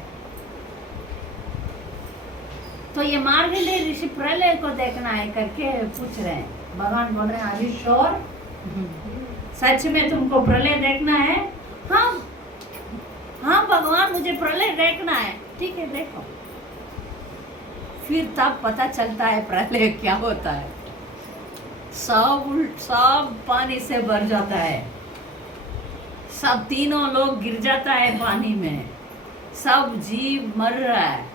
तो ये मार्कंडेय ऋषि प्रलय को देखना है करके पूछ रहे हैं। भगवान बोल रहे हैं आर यू श्योर? सच में तुमको प्रलय देखना है? हाँ भगवान, मुझे प्रलय देखना है। ठीक है, देखो। फिर तब पता चलता है प्रलय क्या होता है। सब पानी से भर जाता है, सब तीनों लोग गिर जाता है पानी में, सब जीव मर रहा है,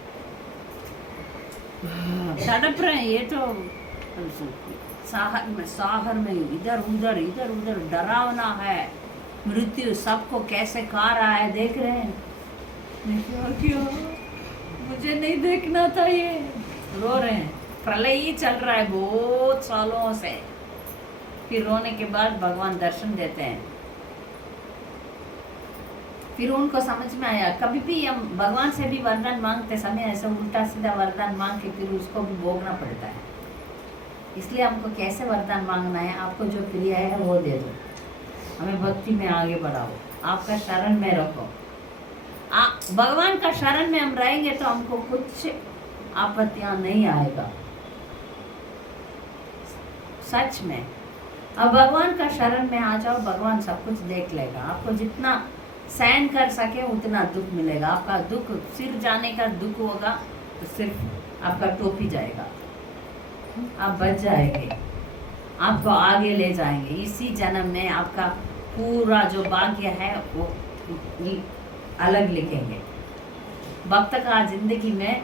तड़प रहे हैं। ये तो सागर में इधर उधर डरावना है, मृत्यु सबको कैसे खा रहा है, देख रहे हैं। क्यों मुझे नहीं देखना था, ये रो रहे हैं। प्रलय ही चल रहा है बहुत सालों से। फिर रोने के बाद भगवान दर्शन देते हैं। फिर उनको समझ में आया, कभी भी हम भगवान से भी वरदान मांगते समय ऐसा उल्टा सीधा वरदान मांग के फिर उसको भी भोगना पड़ता है। इसलिए हमको कैसे वरदान मांगना है, आपको जो प्रिय है वो दे दो, हमें भक्ति में आगे बढ़ाओ, आपका शरण में रखो। भगवान का शरण में हम रहेंगे तो हमको कुछ आपत्तियां नहीं आएगा, सच में। अब भगवान का शरण में आ जाओ, भगवान सब कुछ देख लेगा। आपको जितना सहन कर सके उतना दुख मिलेगा। आपका दुख सिर जाने का दुख होगा तो सिर्फ आपका टोपी जाएगा, आप बच जाएंगे, आपको आगे ले जाएंगे। इसी जन्म में आपका पूरा जो भाग्य है वो अलग लिखेंगे। भक्त का जिंदगी में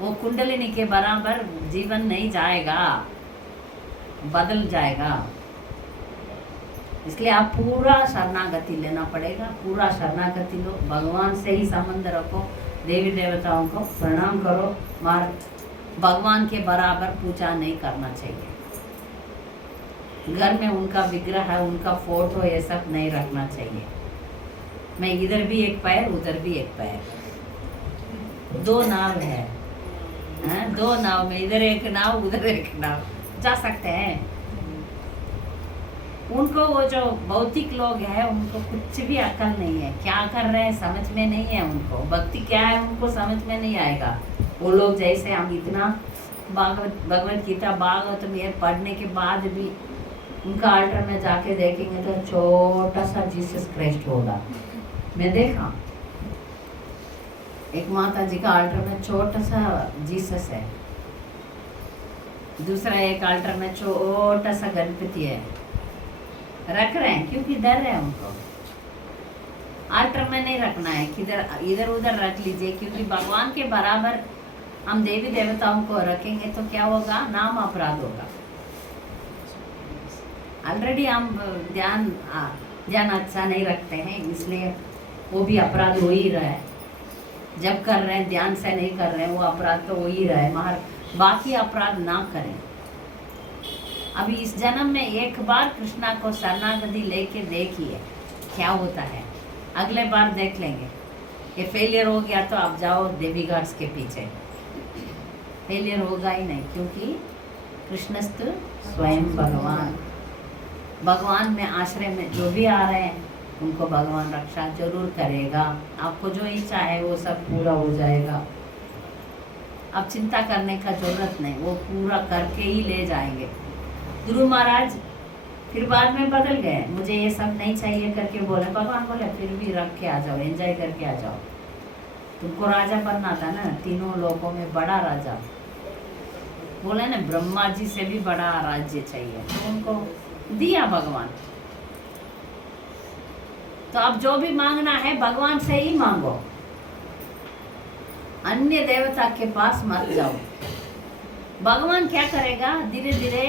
वो कुंडलिनी के बराबर जीवन नहीं जाएगा, बदल जाएगा। इसलिए आप पूरा शरणागति लेना पड़ेगा, पूरा शरणागति लो, भगवान से ही संबंध रखो, देवी देवताओं को प्रणाम करो, भगवान के बराबर पूजा नहीं करना चाहिए। घर में उनका विग्रह है, उनका फोटो, ये सब नहीं रखना चाहिए। मैं इधर भी एक पैर उधर भी एक पैर, 2 नाव है, हाँ, 2 नाव में इधर एक नाव उधर एक नाव, जा सकते हैं। उनको वो जो भौतिक लोग हैं उनको कुछ भी अकल नहीं है, क्या कर रहे हैं समझ में नहीं है, उनको भक्ति क्या है उनको समझ में नहीं आएगा। वो लोग जैसे हम इतना भगवत गीता भागवत ये पढ़ने के बाद भी उनका अल्टर में जाके देखेंगे तो छोटा सा जीसस क्राइस्ट होगा। मैं देखा एक माता जी का अल्टर में छोटा सा जीसस है, दूसरा एक अल्टर में छोटा सा गणपति है, रख रहे हैं क्योंकि डर है उनको। अल्टर में नहीं रखना है, किधर इधर उधर रख लीजिए, क्योंकि भगवान के बराबर हम देवी देवताओं को रखेंगे तो क्या होगा, नाम अपराध होगा। ऑलरेडी हम ध्यान अच्छा नहीं रखते हैं, इसलिए वो भी अपराध हो ही रहा है। जब कर रहे हैं ध्यान से नहीं कर रहे हैं वो अपराध तो हो ही रहा है, मगर बाकी अपराध ना करें। अभी इस जन्म में एक बार कृष्णा को शरणागति लेके देखिए क्या होता है, अगले बार देख लेंगे। ये फेलियर हो गया तो आप जाओ देवी गार्ड्स के पीछे, फेलियर होगा ही नहीं, क्योंकि कृष्णस्तु स्वयं भगवान। भगवान में आश्रय में जो भी आ रहे हैं उनको भगवान रक्षा जरूर करेगा। आपको जो इच्छा है वो सब पूरा हो जाएगा, अब चिंता करने का जरूरत नहीं, वो पूरा करके ही ले जाएंगे। गुरु महाराज फिर बाद में बदल गए, मुझे ये सब नहीं चाहिए करके बोले, भगवान बोले फिर भी रख के आ जाओ, एंजॉय करके आ जाओ, तुमको राजा बनना था ना, तीनों लोगों में बड़ा राजा। बोले ना ब्रह्मा जी से भी बड़ा राज्य चाहिए, तो उनको दिया भगवान। तो अब जो भी मांगना है भगवान से ही मांगो, अन्य देवता के पास मत जाओ। भगवान क्या करेगा, धीरे धीरे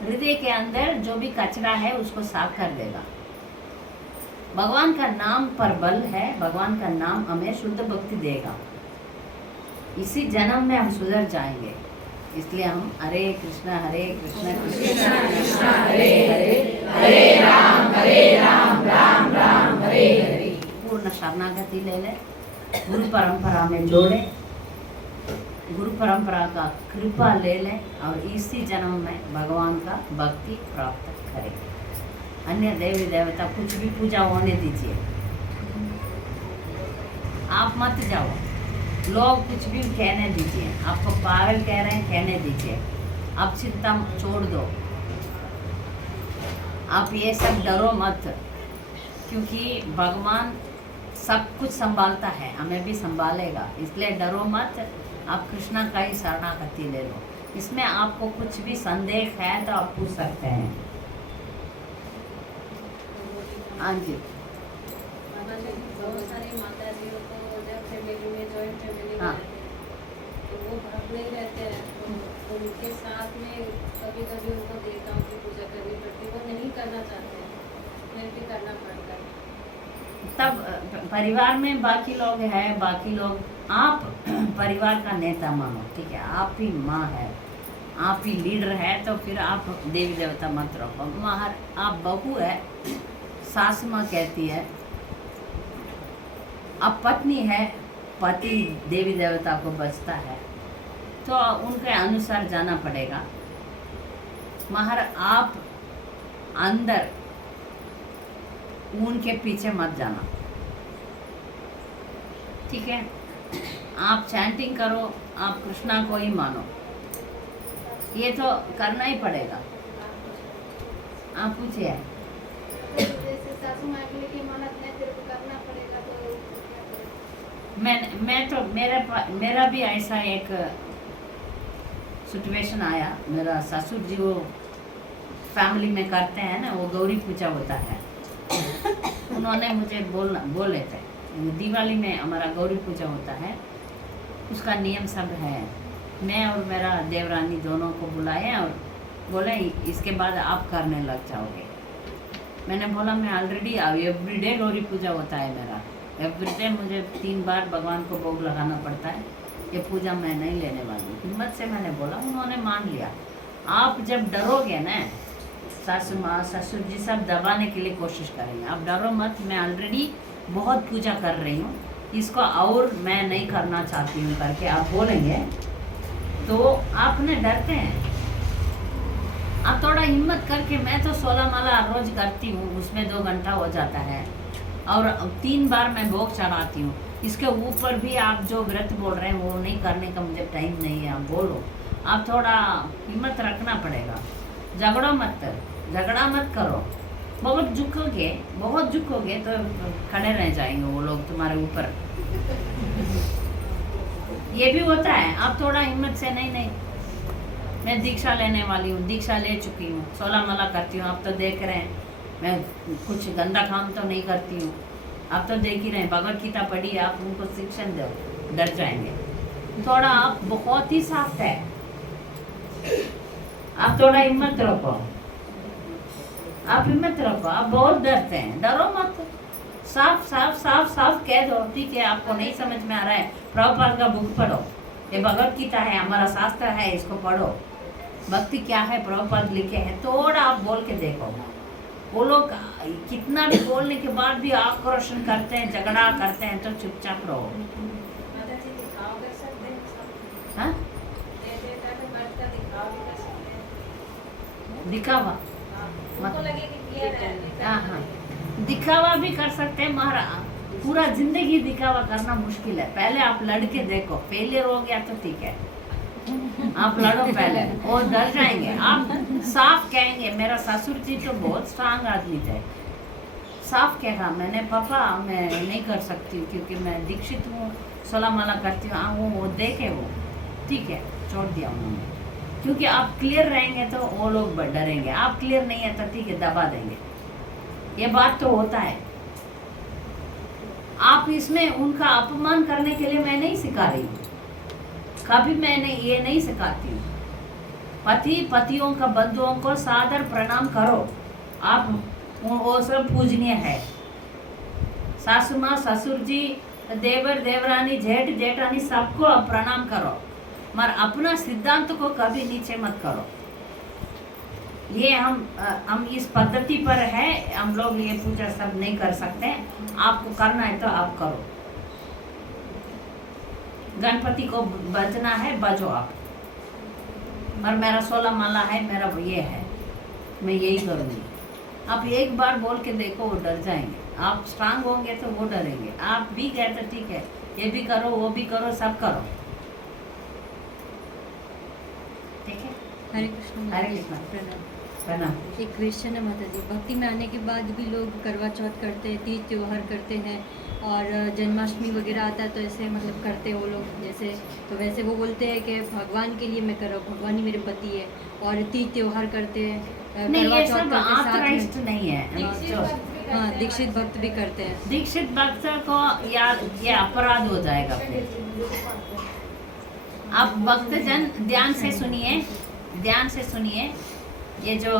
हृदय के अंदर जो भी कचरा है उसको साफ कर देगा। भगवान का नाम पर बल है, भगवान का नाम हमें शुद्ध भक्ति देगा। इसी जन्म में हम सुधर जाएंगे, इसलिए हम हरे कृष्णा कृष्ण कृष्ण हरे हरे, हरे राम राम राम हरे हरे। पूर्ण शरणागति ले ले, गुरु परंपरा में जोड़े, गुरु परंपरा का कृपा ले लें और इसी जन्म में भगवान का भक्ति प्राप्त करें। अन्य देवी देवता कुछ भी पूजा होने दीजिए, आप मत जाओ, लोग कुछ भी कहने दीजिए, आपको पागल कह रहे हैं कहने दीजिए, आप चिंता छोड़ दो, आप ये सब डरो मत, क्योंकि भगवान सब कुछ संभालता है, हमें भी संभालेगा, इसलिए डरो मत। आप कृष्णा का ही शरणागति ले लो, इसमें आपको कुछ भी संदेह है तो आप पूछ सकते हैं। हाँ जी, बहुत सारी माता जी को जब फैमिली में जॉइंट फैमिली हाँ। तो वो भाग नहीं रहते हैं, तो उनके साथ में कभी कभी उनको देवताओं की पूजा करनी पड़ती है, वो नहीं करना चाहते हैं, फिर भी करना पड़ता है। तब परिवार में बाकी लोग हैं, बाकी लोग, आप परिवार का नेता मानो, ठीक है, आप ही माँ है, आप ही लीडर है, तो फिर आप देवी देवता मत रखो। मगर आप बहू है, सास माँ कहती है, अब पत्नी है, पति देवी देवता को बचता है, तो उनके अनुसार जाना पड़ेगा। मगर आप अंदर उनके पीछे मत जाना, ठीक है, आप चैंटिंग करो, आप कृष्णा को ही मानो, ये तो करना ही पड़ेगा। आप पूछिए। जैसे सासू माँ के लिए मन्नत नहीं, तेरे को करना पड़ेगा, तो क्या करें? मैं तो मेरा भी ऐसा एक सिचुएशन आया। मेरा ससुर जी वो फैमिली में करते हैं ना, वो गौरी पूजा होता है, उन्होंने मुझे बोले थे दिवाली में हमारा गौरी पूजा होता है, उसका नियम सब है। मैं और मेरा देवरानी दोनों को बुलाए और बोले इसके बाद आप करने लग जाओगे। मैंने बोला मैं ऑलरेडी एवरीडे गौरी पूजा होता है मेरा, एवरीडे मुझे 3 बार भगवान को भोग लगाना पड़ता है, ये पूजा मैं नहीं लेने वाली। हिम्मत से मैंने बोला, उन्होंने मान लिया। आप जब डरोगे ना, सासू माँ ससुर जी सब दबाने के लिए कोशिश करेंगे, आप डरो मत, मैं ऑलरेडी बहुत पूजा कर रही हूँ, इसको और मैं नहीं करना चाहती हूँ करके आप बोलेंगे तो आप न डरते हैं। आप थोड़ा हिम्मत करके, मैं तो 16 माला रोज करती हूँ, उसमें 2 घंटा हो जाता है और 3 बार मैं भोग चढ़ाती हूँ। इसके ऊपर भी आप जो व्रत बोल रहे हैं वो नहीं करने का मुझे टाइम नहीं है। आप बोलो, आप थोड़ा हिम्मत रखना पड़ेगा। झगड़ा मत करो। बहुत झुकोगे तो खड़े रह जाएंगे वो लोग तुम्हारे ऊपर। ये भी होता है। आप थोड़ा हिम्मत से, नहीं मैं दीक्षा लेने वाली हूँ, दीक्षा ले चुकी हूँ, 16 माला करती हूँ, आप तो देख रहे हैं मैं कुछ गंदा काम तो नहीं करती हूँ, आप तो देख ही रहे हैं। भगवत गीता पढ़ी, आप उनको शिक्षण दो, डर जाएंगे। थोड़ा आप बहुत ही साफ है, आप थोड़ा हिम्मत रखो, आप हिम्मत रखो। आप बहुत डरते हैं, डरो मत। साफ कह दो, ठीक है आपको नहीं समझ में आ रहा है, प्रभुपाद का बुक पढ़ो, ये भगवत गीता है, हमारा शास्त्र है, इसको पढ़ो। भक्ति क्या है प्रभुपाद लिखे हैं, थोड़ा आप बोल के देखो। वो लोग कितना भी बोलने के बाद भी आक्रोशन करते हैं, झगड़ा करते हैं, तो चुपचाप रहो। माता जी दिखाओ कर सकते हैं सब। हाँ? देवता के व्रत का दिखाओ भी कर सकते हैं। दिखावा, हाँ, उनको लगे कि क्लियर है, नहीं तो हाँ नहीं। दिखावा भी कर सकते हैं। पूरा जिंदगी दिखावा करना मुश्किल है। पहले आप लड़के देखो, फेलियर हो गया तो ठीक है, आप लड़ो पहले, और डर जाएंगे। आप साफ कहेंगे, मेरा ससुर जी तो बहुत स्ट्रांग आदमी थे, साफ कहा मैंने, पापा मैं नहीं कर सकती हूँ क्योंकि मैं दीक्षित हूँ, 16 माला करती हूँ। वो देखे, वो ठीक है, छोड़ दिया उन्होंने। क्योंकि आप क्लियर रहेंगे तो वो लोग डरेंगे, आप क्लियर नहीं है तो ठीक है, दबा देंगे। ये बात तो होता है। आप इसमें उनका अपमान करने के लिए मैं नहीं सिखा रही हूँ, कभी मैंने ये नहीं सिखाती हूँ। पतियों का बंधुओं को सादर प्रणाम करो, आप वो सब पूजनीय है। सासू माँ, ससुर जी, देवर देवरानी, जेठ जेठानी, सबको प्रणाम करो, मगर अपना सिद्धांत को कभी नीचे मत करो। ये हम इस पद्धति पर है, हम लोग ये पूजा सब नहीं कर सकते। आपको करना है तो आप करो। गणपति को बजना है, बजो आप। और मेरा 16 माला है, मेरा ये है, मैं यही करूँगी। आप एक बार बोल के देखो, वो डर जाएंगे। आप स्ट्रांग होंगे तो वो डरेंगे। आप भी गए तो ठीक है, ये भी करो, वो भी करो, सब करो, ठीक है। हरे कृष्ण। हरे कृष्ण। प्रणाम। प्रणाम। एक क्वेश्चन है माता जी, भक्ति में आने के बाद भी लोग करवा चौथ करते हैं, तीज त्योहार करते हैं, और जन्माष्टमी वगैरह आता है तो ऐसे मतलब करते हैं वो लोग जैसे, तो वैसे वो बोलते हैं कि भगवान के लिए मैं कर रहा हूँ, भगवान ही मेरे पति है, और तीज त्योहार करते हैं, नहीं, करवा ये चौथ सब करते हैं साथ ऑथराइज्ड में। नहीं है। दीक्षित जो भक्त भी हाँ, करते हैं। दीक्षित भक्त भी करते हैं। दीक्षित भक्त को ये अपराध हो जाएगा फिर। आप भक्तजन ध्यान से सुनिए, ध्यान से सुनिए। ये जो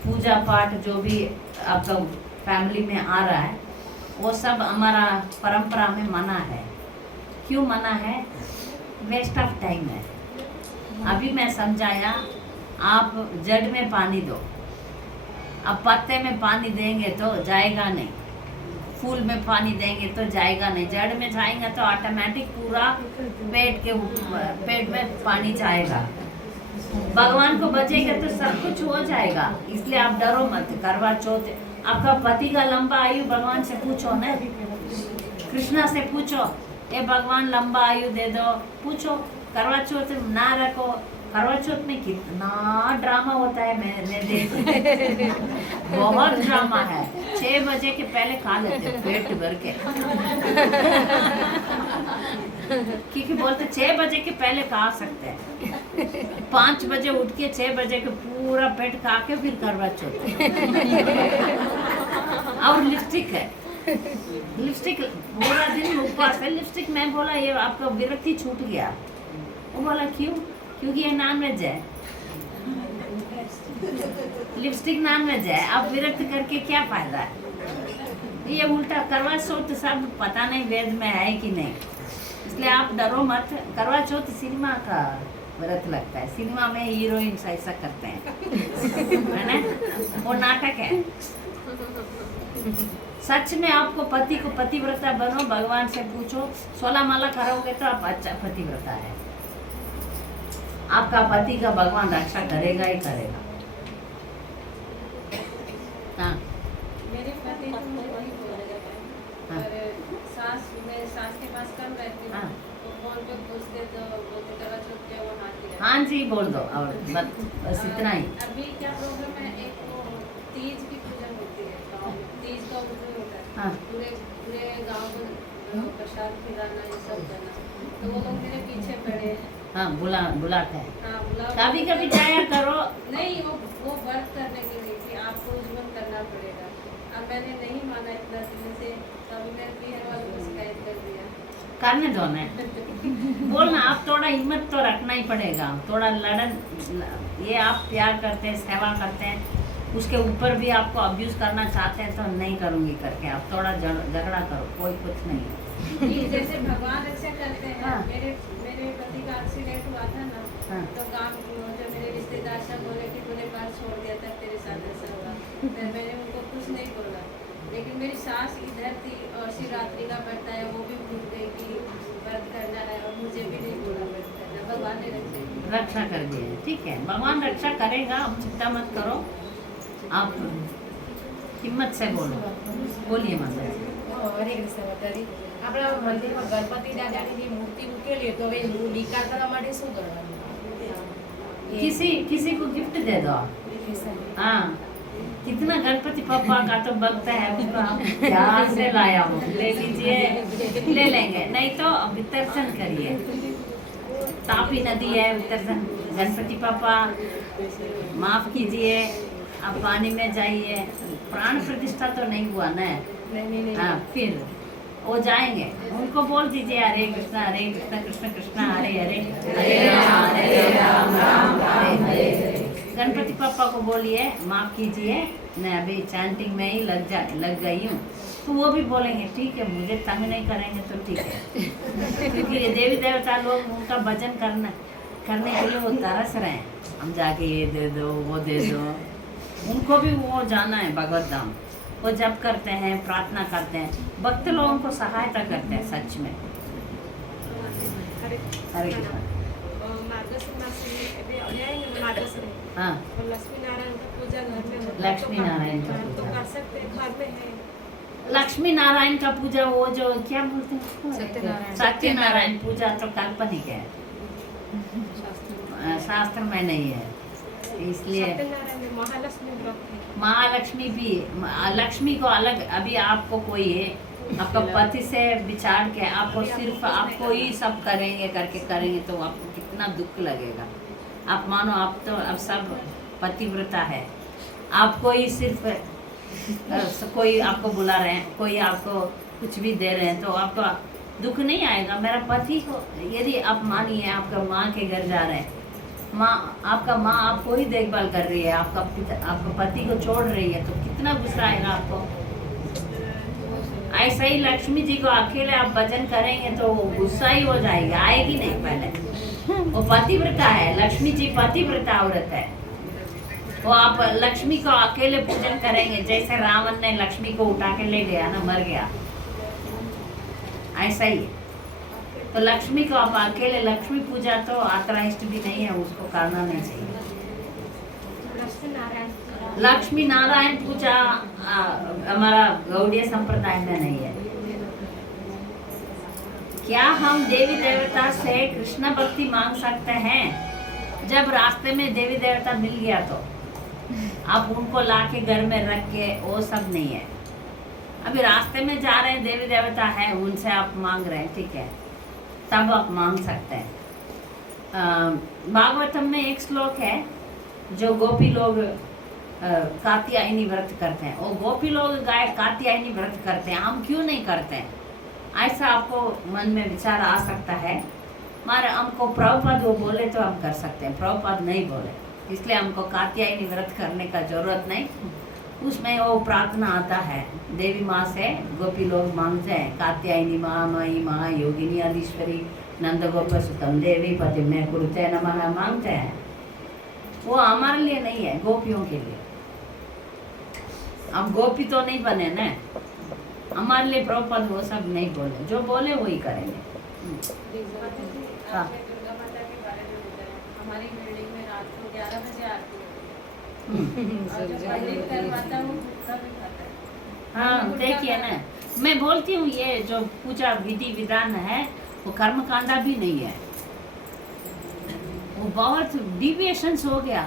पूजा पाठ जो भी आपका फैमिली में आ रहा है, वो सब हमारा परंपरा में मना है। क्यों मना है? वेस्ट ऑफ टाइम है। अभी मैं समझाया, आप जड़ में पानी दो, अब पत्ते में पानी देंगे तो जाएगा नहीं, फूल में पानी देंगे तो जाएगा नहीं, जड़ में जाएगा तो ऑटोमेटिक पूरा पेट में पानी जाएगा। भगवान को बचेगा तो सब कुछ हो जाएगा। इसलिए आप डरो मत। करवा चौथ, आपका पति का लंबा आयु भगवान से पूछो ना, कृष्णा से पूछो, ये भगवान लंबा आयु दे दो, पूछो। करवा चौथ ना रखो। करवा चौथ में कितना ड्रामा होता है, मैंने देखा, बहुत ड्रामा है। 6 बजे के पहले खा लेते पेट भर के, क्योंकि बोलते 6 बजे के पहले खा सकते हैं। 5 बजे उठ के 6 बजे के पूरा पेट खा के फिर करवा चौथ। और लिपस्टिक है, लिपस्टिक पूरा दिन उपवास है। लिपस्टिक मैं बोला ये आपका विरक्ति छूट गया। वो बोला क्यों? क्योंकि ये नॉन वेज है, लिपस्टिक नॉन वेज है, आप विरक्त करके क्या फायदा है? ये उल्टा करवा चौथ सब पता नहीं वेद में है कि नहीं, इसलिए आप डरो मत। करवा चौथ सिनेमा का व्रत लगता है, सिनेमा में हीरोइंस ऐसा करते हैं, है ना, वो नाटक है। सच में आपको पति को पतिव्रता बनो, भगवान से पूछो, 16 माला करोगे तो आप अच्छा पतिव्रता है। आपका पति का भगवान रक्षा करेगा ही करेगा। हाँ मेरे पति तो मुझे वही बोलेगा, हाँ। पर सास मैं सास के पास कम रहती हूँ, हाँ। तो फोन पे पूछते तो बोलते करवा चौथ क्या वो हाथ ही रहता है। हाँ जी बोल दो, और बस इतना ही। अभी क्या प्रॉब्लम है, एक वो तीज की पूजा होती है गाँव में, तीज का उत्सव होता है, हाँ। पूरे पूरे गाँव को प्रसाद खिलाना ये सब करना, तो वो लोग मेरे पीछे पड़े हैं। हाँ बुलाते हैं। हाँ, बुलाओ। कभी कभी जाया करो। नहीं, वो व्रत करने के लिए कि आपको उज्जवल करना पड़ेगा। अब मैंने नहीं माना इतना दिन से, तभी मैंने पीहर वालों को शिकायत कर दिया। करने दो ना, बोलना आप थोड़ा हिम्मत तो रखना ही पड़ेगा, थोड़ा लड़न। ये आप प्यार करते हैं, सेवा करते हैं, उसके ऊपर भी आपको अब्यूज करना चाहते हैं तो नहीं करूँगी करके आप थोड़ा झगड़ा करो, कोई कुछ नहीं। ये जैसे भगवान रक्षा करते हैं। हाँ। मेरे पति का एक्सीडेंट हुआ था ना, हाँ। तो गाँव जो मेरे रिश्तेदार सब बोले कि तूने घर छोड़ दिया था, तेरे साथ ऐसा हुआ। फिर मैंने उनको कुछ नहीं बोला, लेकिन मेरी सास इधर थी और शिवरात्रि का व्रत है, वो भी भूल गई कि व्रत करना है, और मुझे भी नहीं बोला व्रत करना। भगवान ने रक्षा कर दिए, ठीक है, भगवान रक्षा करेगा, आप चिंता मत करो। आप हिम्मत से बोलो, बोलिए माता जी। હરે કૃષ્ણ માતાજી. આપણા મંદિરમાં ગણપતિ દાદાની જે મૂર્તિ મૂકેલી તો હવે નિકાલ કરવા માટે શું કરવાનું? किसी को गिफ्ट दे दो आप। हाँ, कितना गणपति पप्पा का तो भक्त है, उसको आप ध्यान से लाया हो, ले लीजिए, ले लेंगे, नहीं तो विसर्जन करिए। तापी नदी है, विसर्जन। गणपति पप्पा माफ कीजिए, आप पानी में जाइए। प्राण प्रतिष्ठा तो नहीं हुआ ना। हाँ, फिर वो जाएंगे, उनको बोल दीजिए हरे कृष्णा कृष्ण कृष्ण हरे हरे, हरे राम राम राम हरे हरे। गणपति पापा को बोलिए माफ कीजिए, मैं अभी चैंटिंग में ही लग गई हूँ, तो वो भी बोलेंगे ठीक है, मुझे तंग नहीं करेंगे तो ठीक है। क्योंकि ये देवी देवता लोग उनका भजन करने के लिए वो तरस रहे हैं, हम जाके ये दे दो वो दे दो। उनको भी वो जाना है भगवत धाम, वो जप करते हैं, प्रार्थना करते हैं, भक्त लोगों को सहायता करते हैं सच में। हरे कृष्ण। मार्गशीर मास એટલે હવે આવીને मार्गशीर हाँ, और लक्ष्मी नारायण का पूजा घर में होता है, लक्ष्मी तो नारायण का तो पूजा। कर सकते हैं, घर में है। लक्ष्मी नारायण का पूजा, वो जो क्या बोलते हैं उसको? सत्यनारायण। सत्यनारायण पूजा तो काल्पनिक है, शास्त्र में नहीं है, इसलिए सत्यनारायण में महालक्ष्मी व्रत है। महालक्ष्मी भी, लक्ष्मी को अलग। अभी आपको कोई है, आपका पति से विचार के आपको सिर्फ आपको ही सब करेंगे तो आपको कितना दुख लगेगा। आप मानो आप तो अब सब पतिव्रता है, आपको ही सिर्फ कोई आपको बुला रहे हैं, कोई आपको कुछ भी दे रहे हैं तो आपका दुख नहीं आएगा। मेरा पति को, यदि आप मानिए आपका माँ के घर जा रहे हैं, आपका माँ आपको ही देखभाल कर रही है, आपका पति को छोड़ रही है, तो कितना गुस्सा आएगा आपको। ऐसा ही लक्ष्मी जी को अकेले आप भजन करेंगे तो गुस्सा ही हो जाएगी, आएगी नहीं। पहले वो पतिव्रता है, लक्ष्मी जी पतिव्रता औरत है, वो आप लक्ष्मी को अकेले पूजन करेंगे, जैसे रावण ने लक्ष्मी को उठा के ले गया ना, मर गया, ऐसा ही। तो लक्ष्मी को आप अकेले, लक्ष्मी पूजा तो ऑथराइज्ड भी नहीं है, उसको करना नहीं चाहिए। लक्ष्मी नारायण पूजा हमारा गौड़ीय संप्रदाय में नहीं है। क्या हम देवी देवता से कृष्ण भक्ति मांग सकते हैं? जब रास्ते में देवी देवता मिल गया तो आप उनको लाके घर में रख के, वो सब नहीं है। अभी रास्ते में जा रहे हैं, देवी देवता है, उनसे आप मांग रहे हैं, ठीक है, तब आप मांग सकते हैं। भागवतम में एक श्लोक है, जो गोपी लोग कात्यायनी व्रत करते हैं, वो गोपी लोग गाय कात्यायनी व्रत करते हैं, हम क्यों नहीं करते हैं? ऐसा आपको मन में विचार आ सकता है। हमारे हमको प्रभुपाद वो बोले तो हम कर सकते हैं, प्रभुपाद नहीं बोले, इसलिए हमको कात्यायनी व्रत करने का जरूरत नहीं। उसमें वो प्रार्थना आता है, देवी माँ से गोपी लोग मांगते हैं, कात्यायनी माँ, मई माँ, योगिनी आदिश्वरी, नंद गोप सुतम देवी पति में कुरुते नमः मांगते हैं। वो हमारे लिए नहीं है, गोपियों के लिए। हम गोपी तो नहीं बने ना, हमारे लिए प्रभुपाद वो सब नहीं बोले, जो बोले वही करेंगे। हाँ। आपने दुर्गा माता के बारे में बताया, हमारी बिल्डिंग में रात को 11 बजे आती है और जो पंडित करवाता है वो गुटखा भी खाता है। हाँ देखिए ना, मैं बोलती हूँ ये जो पूजा विधि विधान है वो कर्मकांडा भी नहीं है, वो बहुत डिविएशंस हो गया।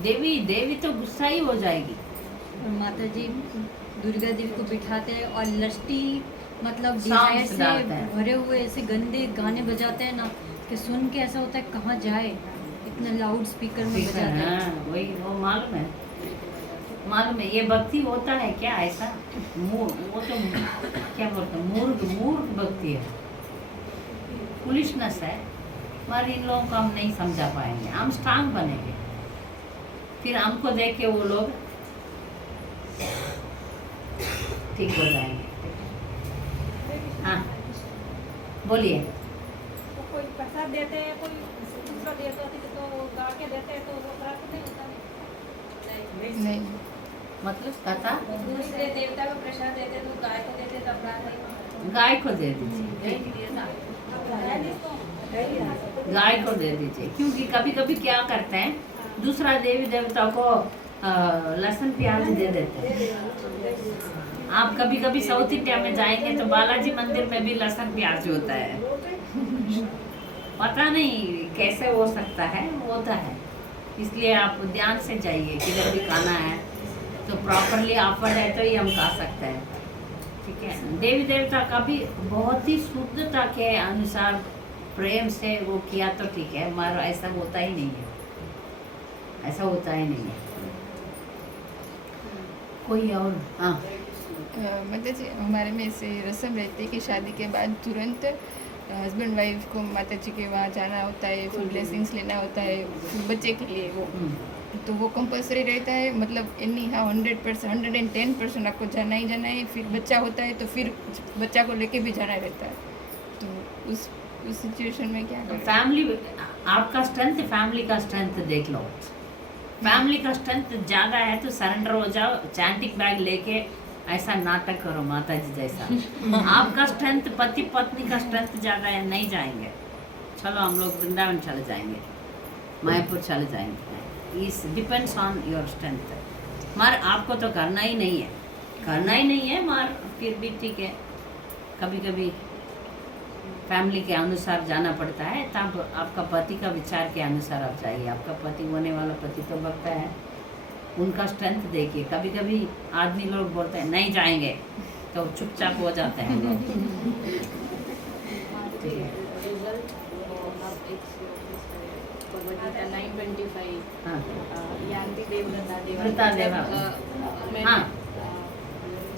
देवी तो गुस्सा ही हो जाएगी। और माता जी दुर्गा देवी को बिठाते हैं और लस्टी मतलब Songs डिजायर से डालते हैं। भरे हुए ऐसे गंदे गाने बजाते हैं ना कि सुन के ऐसा होता है कहाँ जाए, इतना लाउड स्पीकर में बजाते हैं। हाँ, वही वो मालूम है, मालूम है। ये भक्ति होता है क्या ऐसा? वो तो क्या बोलते हैं, मूर्ख भक्ति है, फुलिशनेस है। मगर इन लोगों को हम नहीं समझा पाएंगे, हम स्ट्रांग बनेंगे, फिर हमको देख के वो लोग ठीक हो जाएंगे। हाँ बोलिए। तो कोई प्रसाद देते हैं, कोई दूसरा देते होते तो गा के देते हैं, तो वो खराब नहीं होता है? नहीं मतलब कथा दूसरे देवता को प्रसाद देते तो गाय को देते तो अपराध नहीं होता। गाय को दे दीजिए, गाय को दे दीजिए, क्योंकि कभी कभी क्या करते हैं दूसरा देवी देवता को लहसुन प्याज दे देते हैं। आप कभी कभी साउथ इंडिया में जाएंगे तो बालाजी मंदिर में भी लहसुन प्याज होता है। पता नहीं कैसे हो सकता है, होता है। इसलिए आप ध्यान से जाइए, किधर भी खाना है तो प्रॉपरली ऑफर्ड है तो ही हम खा सकते हैं, ठीक है। देवी देवता का भी बहुत ही शुद्धता के अनुसार प्रेम से वो किया तो ठीक है, मगर ऐसा होता ही नहीं है, ऐसा होता ही नहीं है। कोई और? हाँ मतलब जी हमारे में ऐसे रस्म रहती है कि शादी के बाद तुरंत हस्बैंड वाइफ को माता जी के वहाँ जाना होता है, फिर ब्लेसिंग्स लेना होता है बच्चे के लिए वो, तो वो कंपलसरी रहता है। मतलब एनी हाँ 100% 110% आपको जाना ही जाना है। फिर बच्चा होता है तो फिर बच्चा को लेके भी जाना रहता है। तो उस सिचुएशन में क्या करें? फैमिली, आपका स्ट्रेंथ फैमिली का स्ट्रेंथ देख लो। फैमिली का स्ट्रेंथ ज़्यादा है तो सरेंडर हो जाओ, चैंटिक बैग लेके ऐसा नाटक करो माता जी जैसा। आपका स्ट्रेंथ, पति पत्नी का स्ट्रेंथ ज़्यादा है, नहीं जाएंगे। चलो हम लोग वृंदावन चले जाएंगे, मायापुर चले जाएंगे। इस डिपेंड्स ऑन योर स्ट्रेंथ। मगर आपको तो करना ही नहीं है, करना ही नहीं है, मगर फिर भी ठीक है, कभी कभी फैमिली के अनुसार जाना पड़ता है। तब आपका पति का विचार के अनुसार आप जाइए। आपका पति होने वाला पति तो भक्त है, उनका स्ट्रेंथ देखिए। कभी कभी आदमी लोग बोलते हैं नहीं जाएंगे तो चुपचाप हो जाते हैं लोग। ठीक है। रिजल्ट आप एक भगवद्गीता 9:25 हाँ यान्ति देवव्रता व्रता देवा। मैं हाँ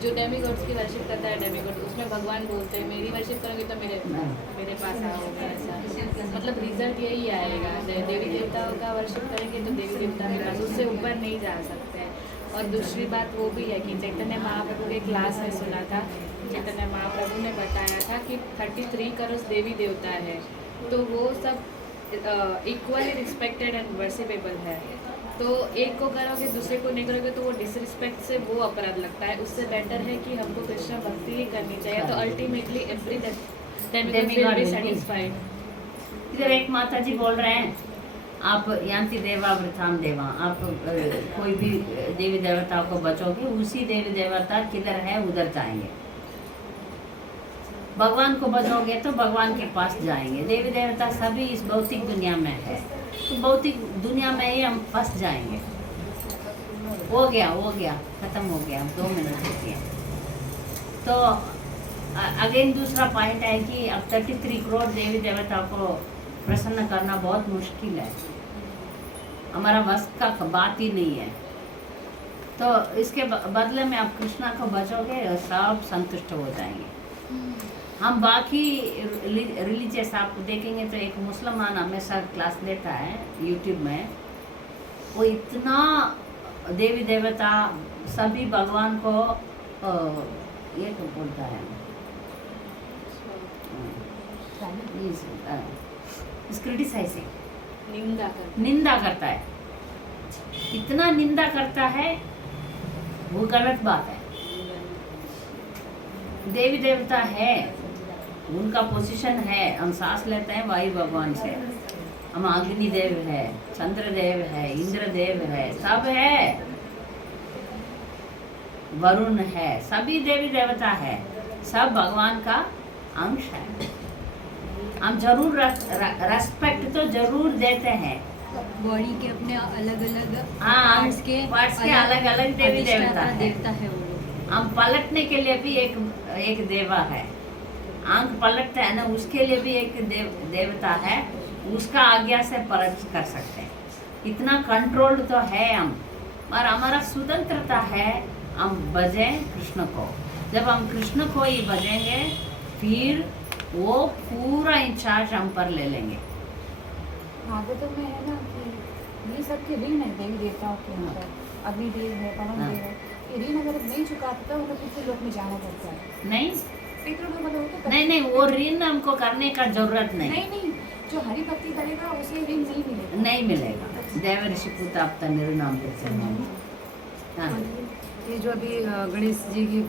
जो डेमीगॉड्स की वर्शिप करता है, डेमीगॉड उसमें भगवान बोलते हैं मेरी वर्शिप करोगे तो मेरे पास आओगे। ऐसा मतलब रिजल्ट यही आएगा। देवी देवताओं का वर्शिप करेंगे तो देवी देवता के पास, उससे ऊपर नहीं जा सकते हैं। और दूसरी बात वो भी है कि चैतन्य महाप्रभु के क्लास में सुना था, चैतन्य महाप्रभु ने बताया था कि 33 करोड़ देवी देवता है, तो वो सब इक्वली रिस्पेक्टेड एंड वर्शिपेबल है। तो एक को करोगे दूसरे को नहीं करोगे तो वो डिसरिस्पेक्ट से वो अपराध लगता है। उससे बेटर है कि हमको कृष्ण भक्ति ही करनी चाहिए। तो ultimately every Demigod will be satisfied. इधर एक माता जी बोल रहे हैं आप यान्ति देवा वृताम देवा, आप कोई भी देवी देवता को बचोगे, उसी देवी देवता किधर है उधर जाएंगे। भगवान को बचोगे तो भगवान के पास जाएंगे। देवी देवता सभी इस भौतिक दुनिया में है, तो भौतिक दुनिया में ही हम फंस जाएंगे। हो गया खत्म हो गया, 2 मिनट रुकिए। तो अगेन दूसरा पॉइंट है कि अब 33 करोड़ देवी देवता को प्रसन्न करना बहुत मुश्किल है, हमारा बस का बात ही नहीं है। तो इसके बदले में आप कृष्णा को बचोगे और सब संतुष्ट हो जाएंगे। हम बाकी रिलीजियस आप देखेंगे तो एक मुसलमान हमेशा क्लास लेता है यूट्यूब में, वो इतना देवी देवता सभी भगवान को ये तो बोलता है क्रिटिसाइजिंग, निंदा करता है, इतना निंदा करता है वो गलत बात है। देवी देवता है, उनका पोजीशन है। हम सांस लेते हैं वायु भगवान से, हम अग्निदेव है, चंद्रदेव है, इंद्रदेव है, सब है, वरुण है, सभी देवी देवता है, सब भगवान का अंश है। हम जरूर रेस्पेक्ट तो जरूर देते हैं। बॉडी के अपने अलग अलग हाँ, पार्ट्स के अलग अलग देवी देवता है। देवता है वो लोग। हम पलटने के लिए भी एक देवा है। आंख पलटता है ना, उसके लिए भी एक देवता है, उसका आज्ञा से पलट कर सकते हैं। इतना कंट्रोल तो है हम, और हमारा स्वतंत्रता है। हम भजें कृष्ण को, जब हम कृष्ण को ही भजेंगे फिर वो पूरा इंचार्ज हम पर ले लेंगे। भागवतम में है ना कि ये सब के ऋण है देवी देवताओं के ऊपर, अग्निदेव है, पवन देव है, ये ऋण अगर नहीं चुकाते तो उन्हें किसी लोक में जाना पड़ता है। नहीं पितरों में मतलब होता है। नहीं, वो ऋण हमको करने का जरूरत नहीं। नहीं, जो हरि भक्ति करेगा उसे ऋण नहीं मिलेगा। नहीं मिलेगा। देव ऋषि पुताप्ता निर्नाम करते हैं। हाँ, ये जो अभी गणेश जी की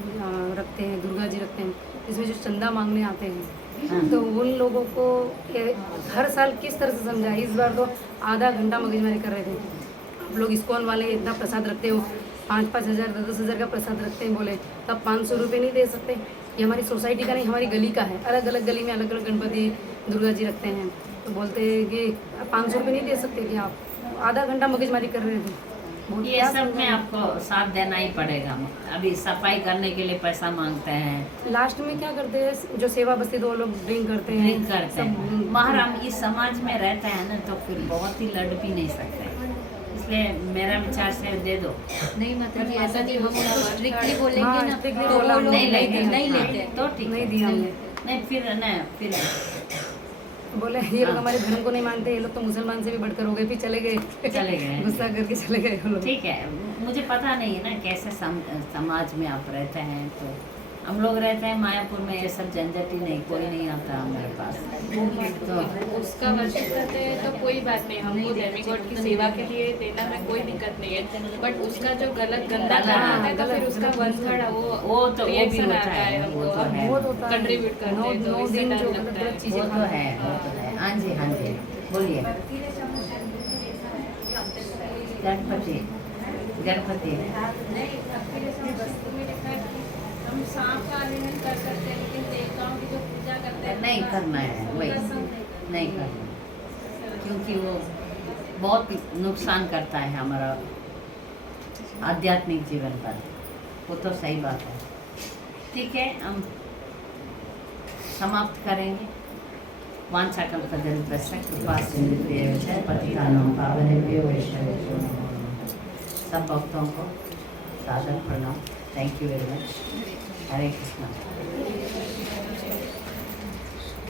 रखते हैं, दुर्गा जी रखते हैं, इसमें जो चंदा मांगने आते हैं, हाँ। तो उन लोगों को हर साल किस तरह से समझाए? इस बार तो आधा घंटा मगजमारी कर रहे थे। आप लोग इस्कॉन वाले इतना प्रसाद रखते हो, 5-5 हज़ार 10-10 हज़ार का प्रसाद रखते हैं, बोले तब 500 रुपये नहीं दे सकते? ये हमारी सोसाइटी का नहीं, हमारी गली का है। अलग अलग गली में अलग अलग गणपति दुर्गा जी रखते हैं, तो बोलते हैं कि 500 रुपये नहीं दे सकते कि आप आधा घंटा मगजमारी कर रहे थे। ये सब में आपको साथ देना ही पड़ेगा। अभी सफाई करने के लिए पैसा मांगते हैं, लास्ट में क्या करते हैं, जो सेवा बस्ती तो वो लोग ड्रिंक करते हैं, ड्रिंक करते हैं। बाहर हम इस समाज में रहते हैं ना, तो फिर बहुत ही लड़ भी नहीं सकते। इसलिए मेरा विचार से दे दो। नहीं मतलब ऐसा नहीं, हम उनको स्ट्रिक्टली बोलेंगे हाँ, ना strictly तो वो बोला, लोग नहीं लेते, नहीं लेते। तो ठीक नहीं है। दिया हमने। नहीं फिर ना, फिर बोले ये लोग हमारे धर्म को नहीं मानते, ये लोग तो मुसलमान से भी बढ़कर हो गए, फिर चले गए गुस्सा करके चले गए वो लोग। ठीक है। मुझे पता नहीं है ना कैसे समाज में आप रहते हैं। तो हम लोग रहते हैं मायापुर में, ये सब झंझट ही नहीं, कोई नहीं आता हमारे पास। तो उसका वर्शिप करते हैं तो कोई बात नहीं, हमको देवी गॉड की सेवा के लिए देना में कोई दिक्कत नहीं है। बट उसका जो गलत गंदा काम आता है तो फिर उसका बंधड़ वो तो वो भी रिएक्शन होता आता है, है वो तो हमको, है, बहुत होता है। कंट्रीब्यूट करते हैं तो 9 इससे दिन डर जो लगता है। गलत चीजें वो तो है, वो तो है। हाँ जी, हाँ जी, बोलिए। गणपति गणपति नहीं, अपने वस्तु में लिखा है कि हम सांप का आलिंगन कर सकते हैं, लेकिन देवताओं की जो पूजा करते हैं नहीं करना है, वही उनका संग नहीं करना, क्योंकि वो बहुत नुकसान करता है हमारा आध्यात्मिक जीवन पर। वो तो सही बात है। ठीक है, हम समाप्त करेंगे। वाञ्छाकल्पतरुभ्यश्च कृपासिन्धुभ्यश्च पतितानां पावनेभ्यो वैष्णवेभ्यो नमो नमः। सब भक्तों को सादर प्रणाम। Thank you very much. Hare Krishna.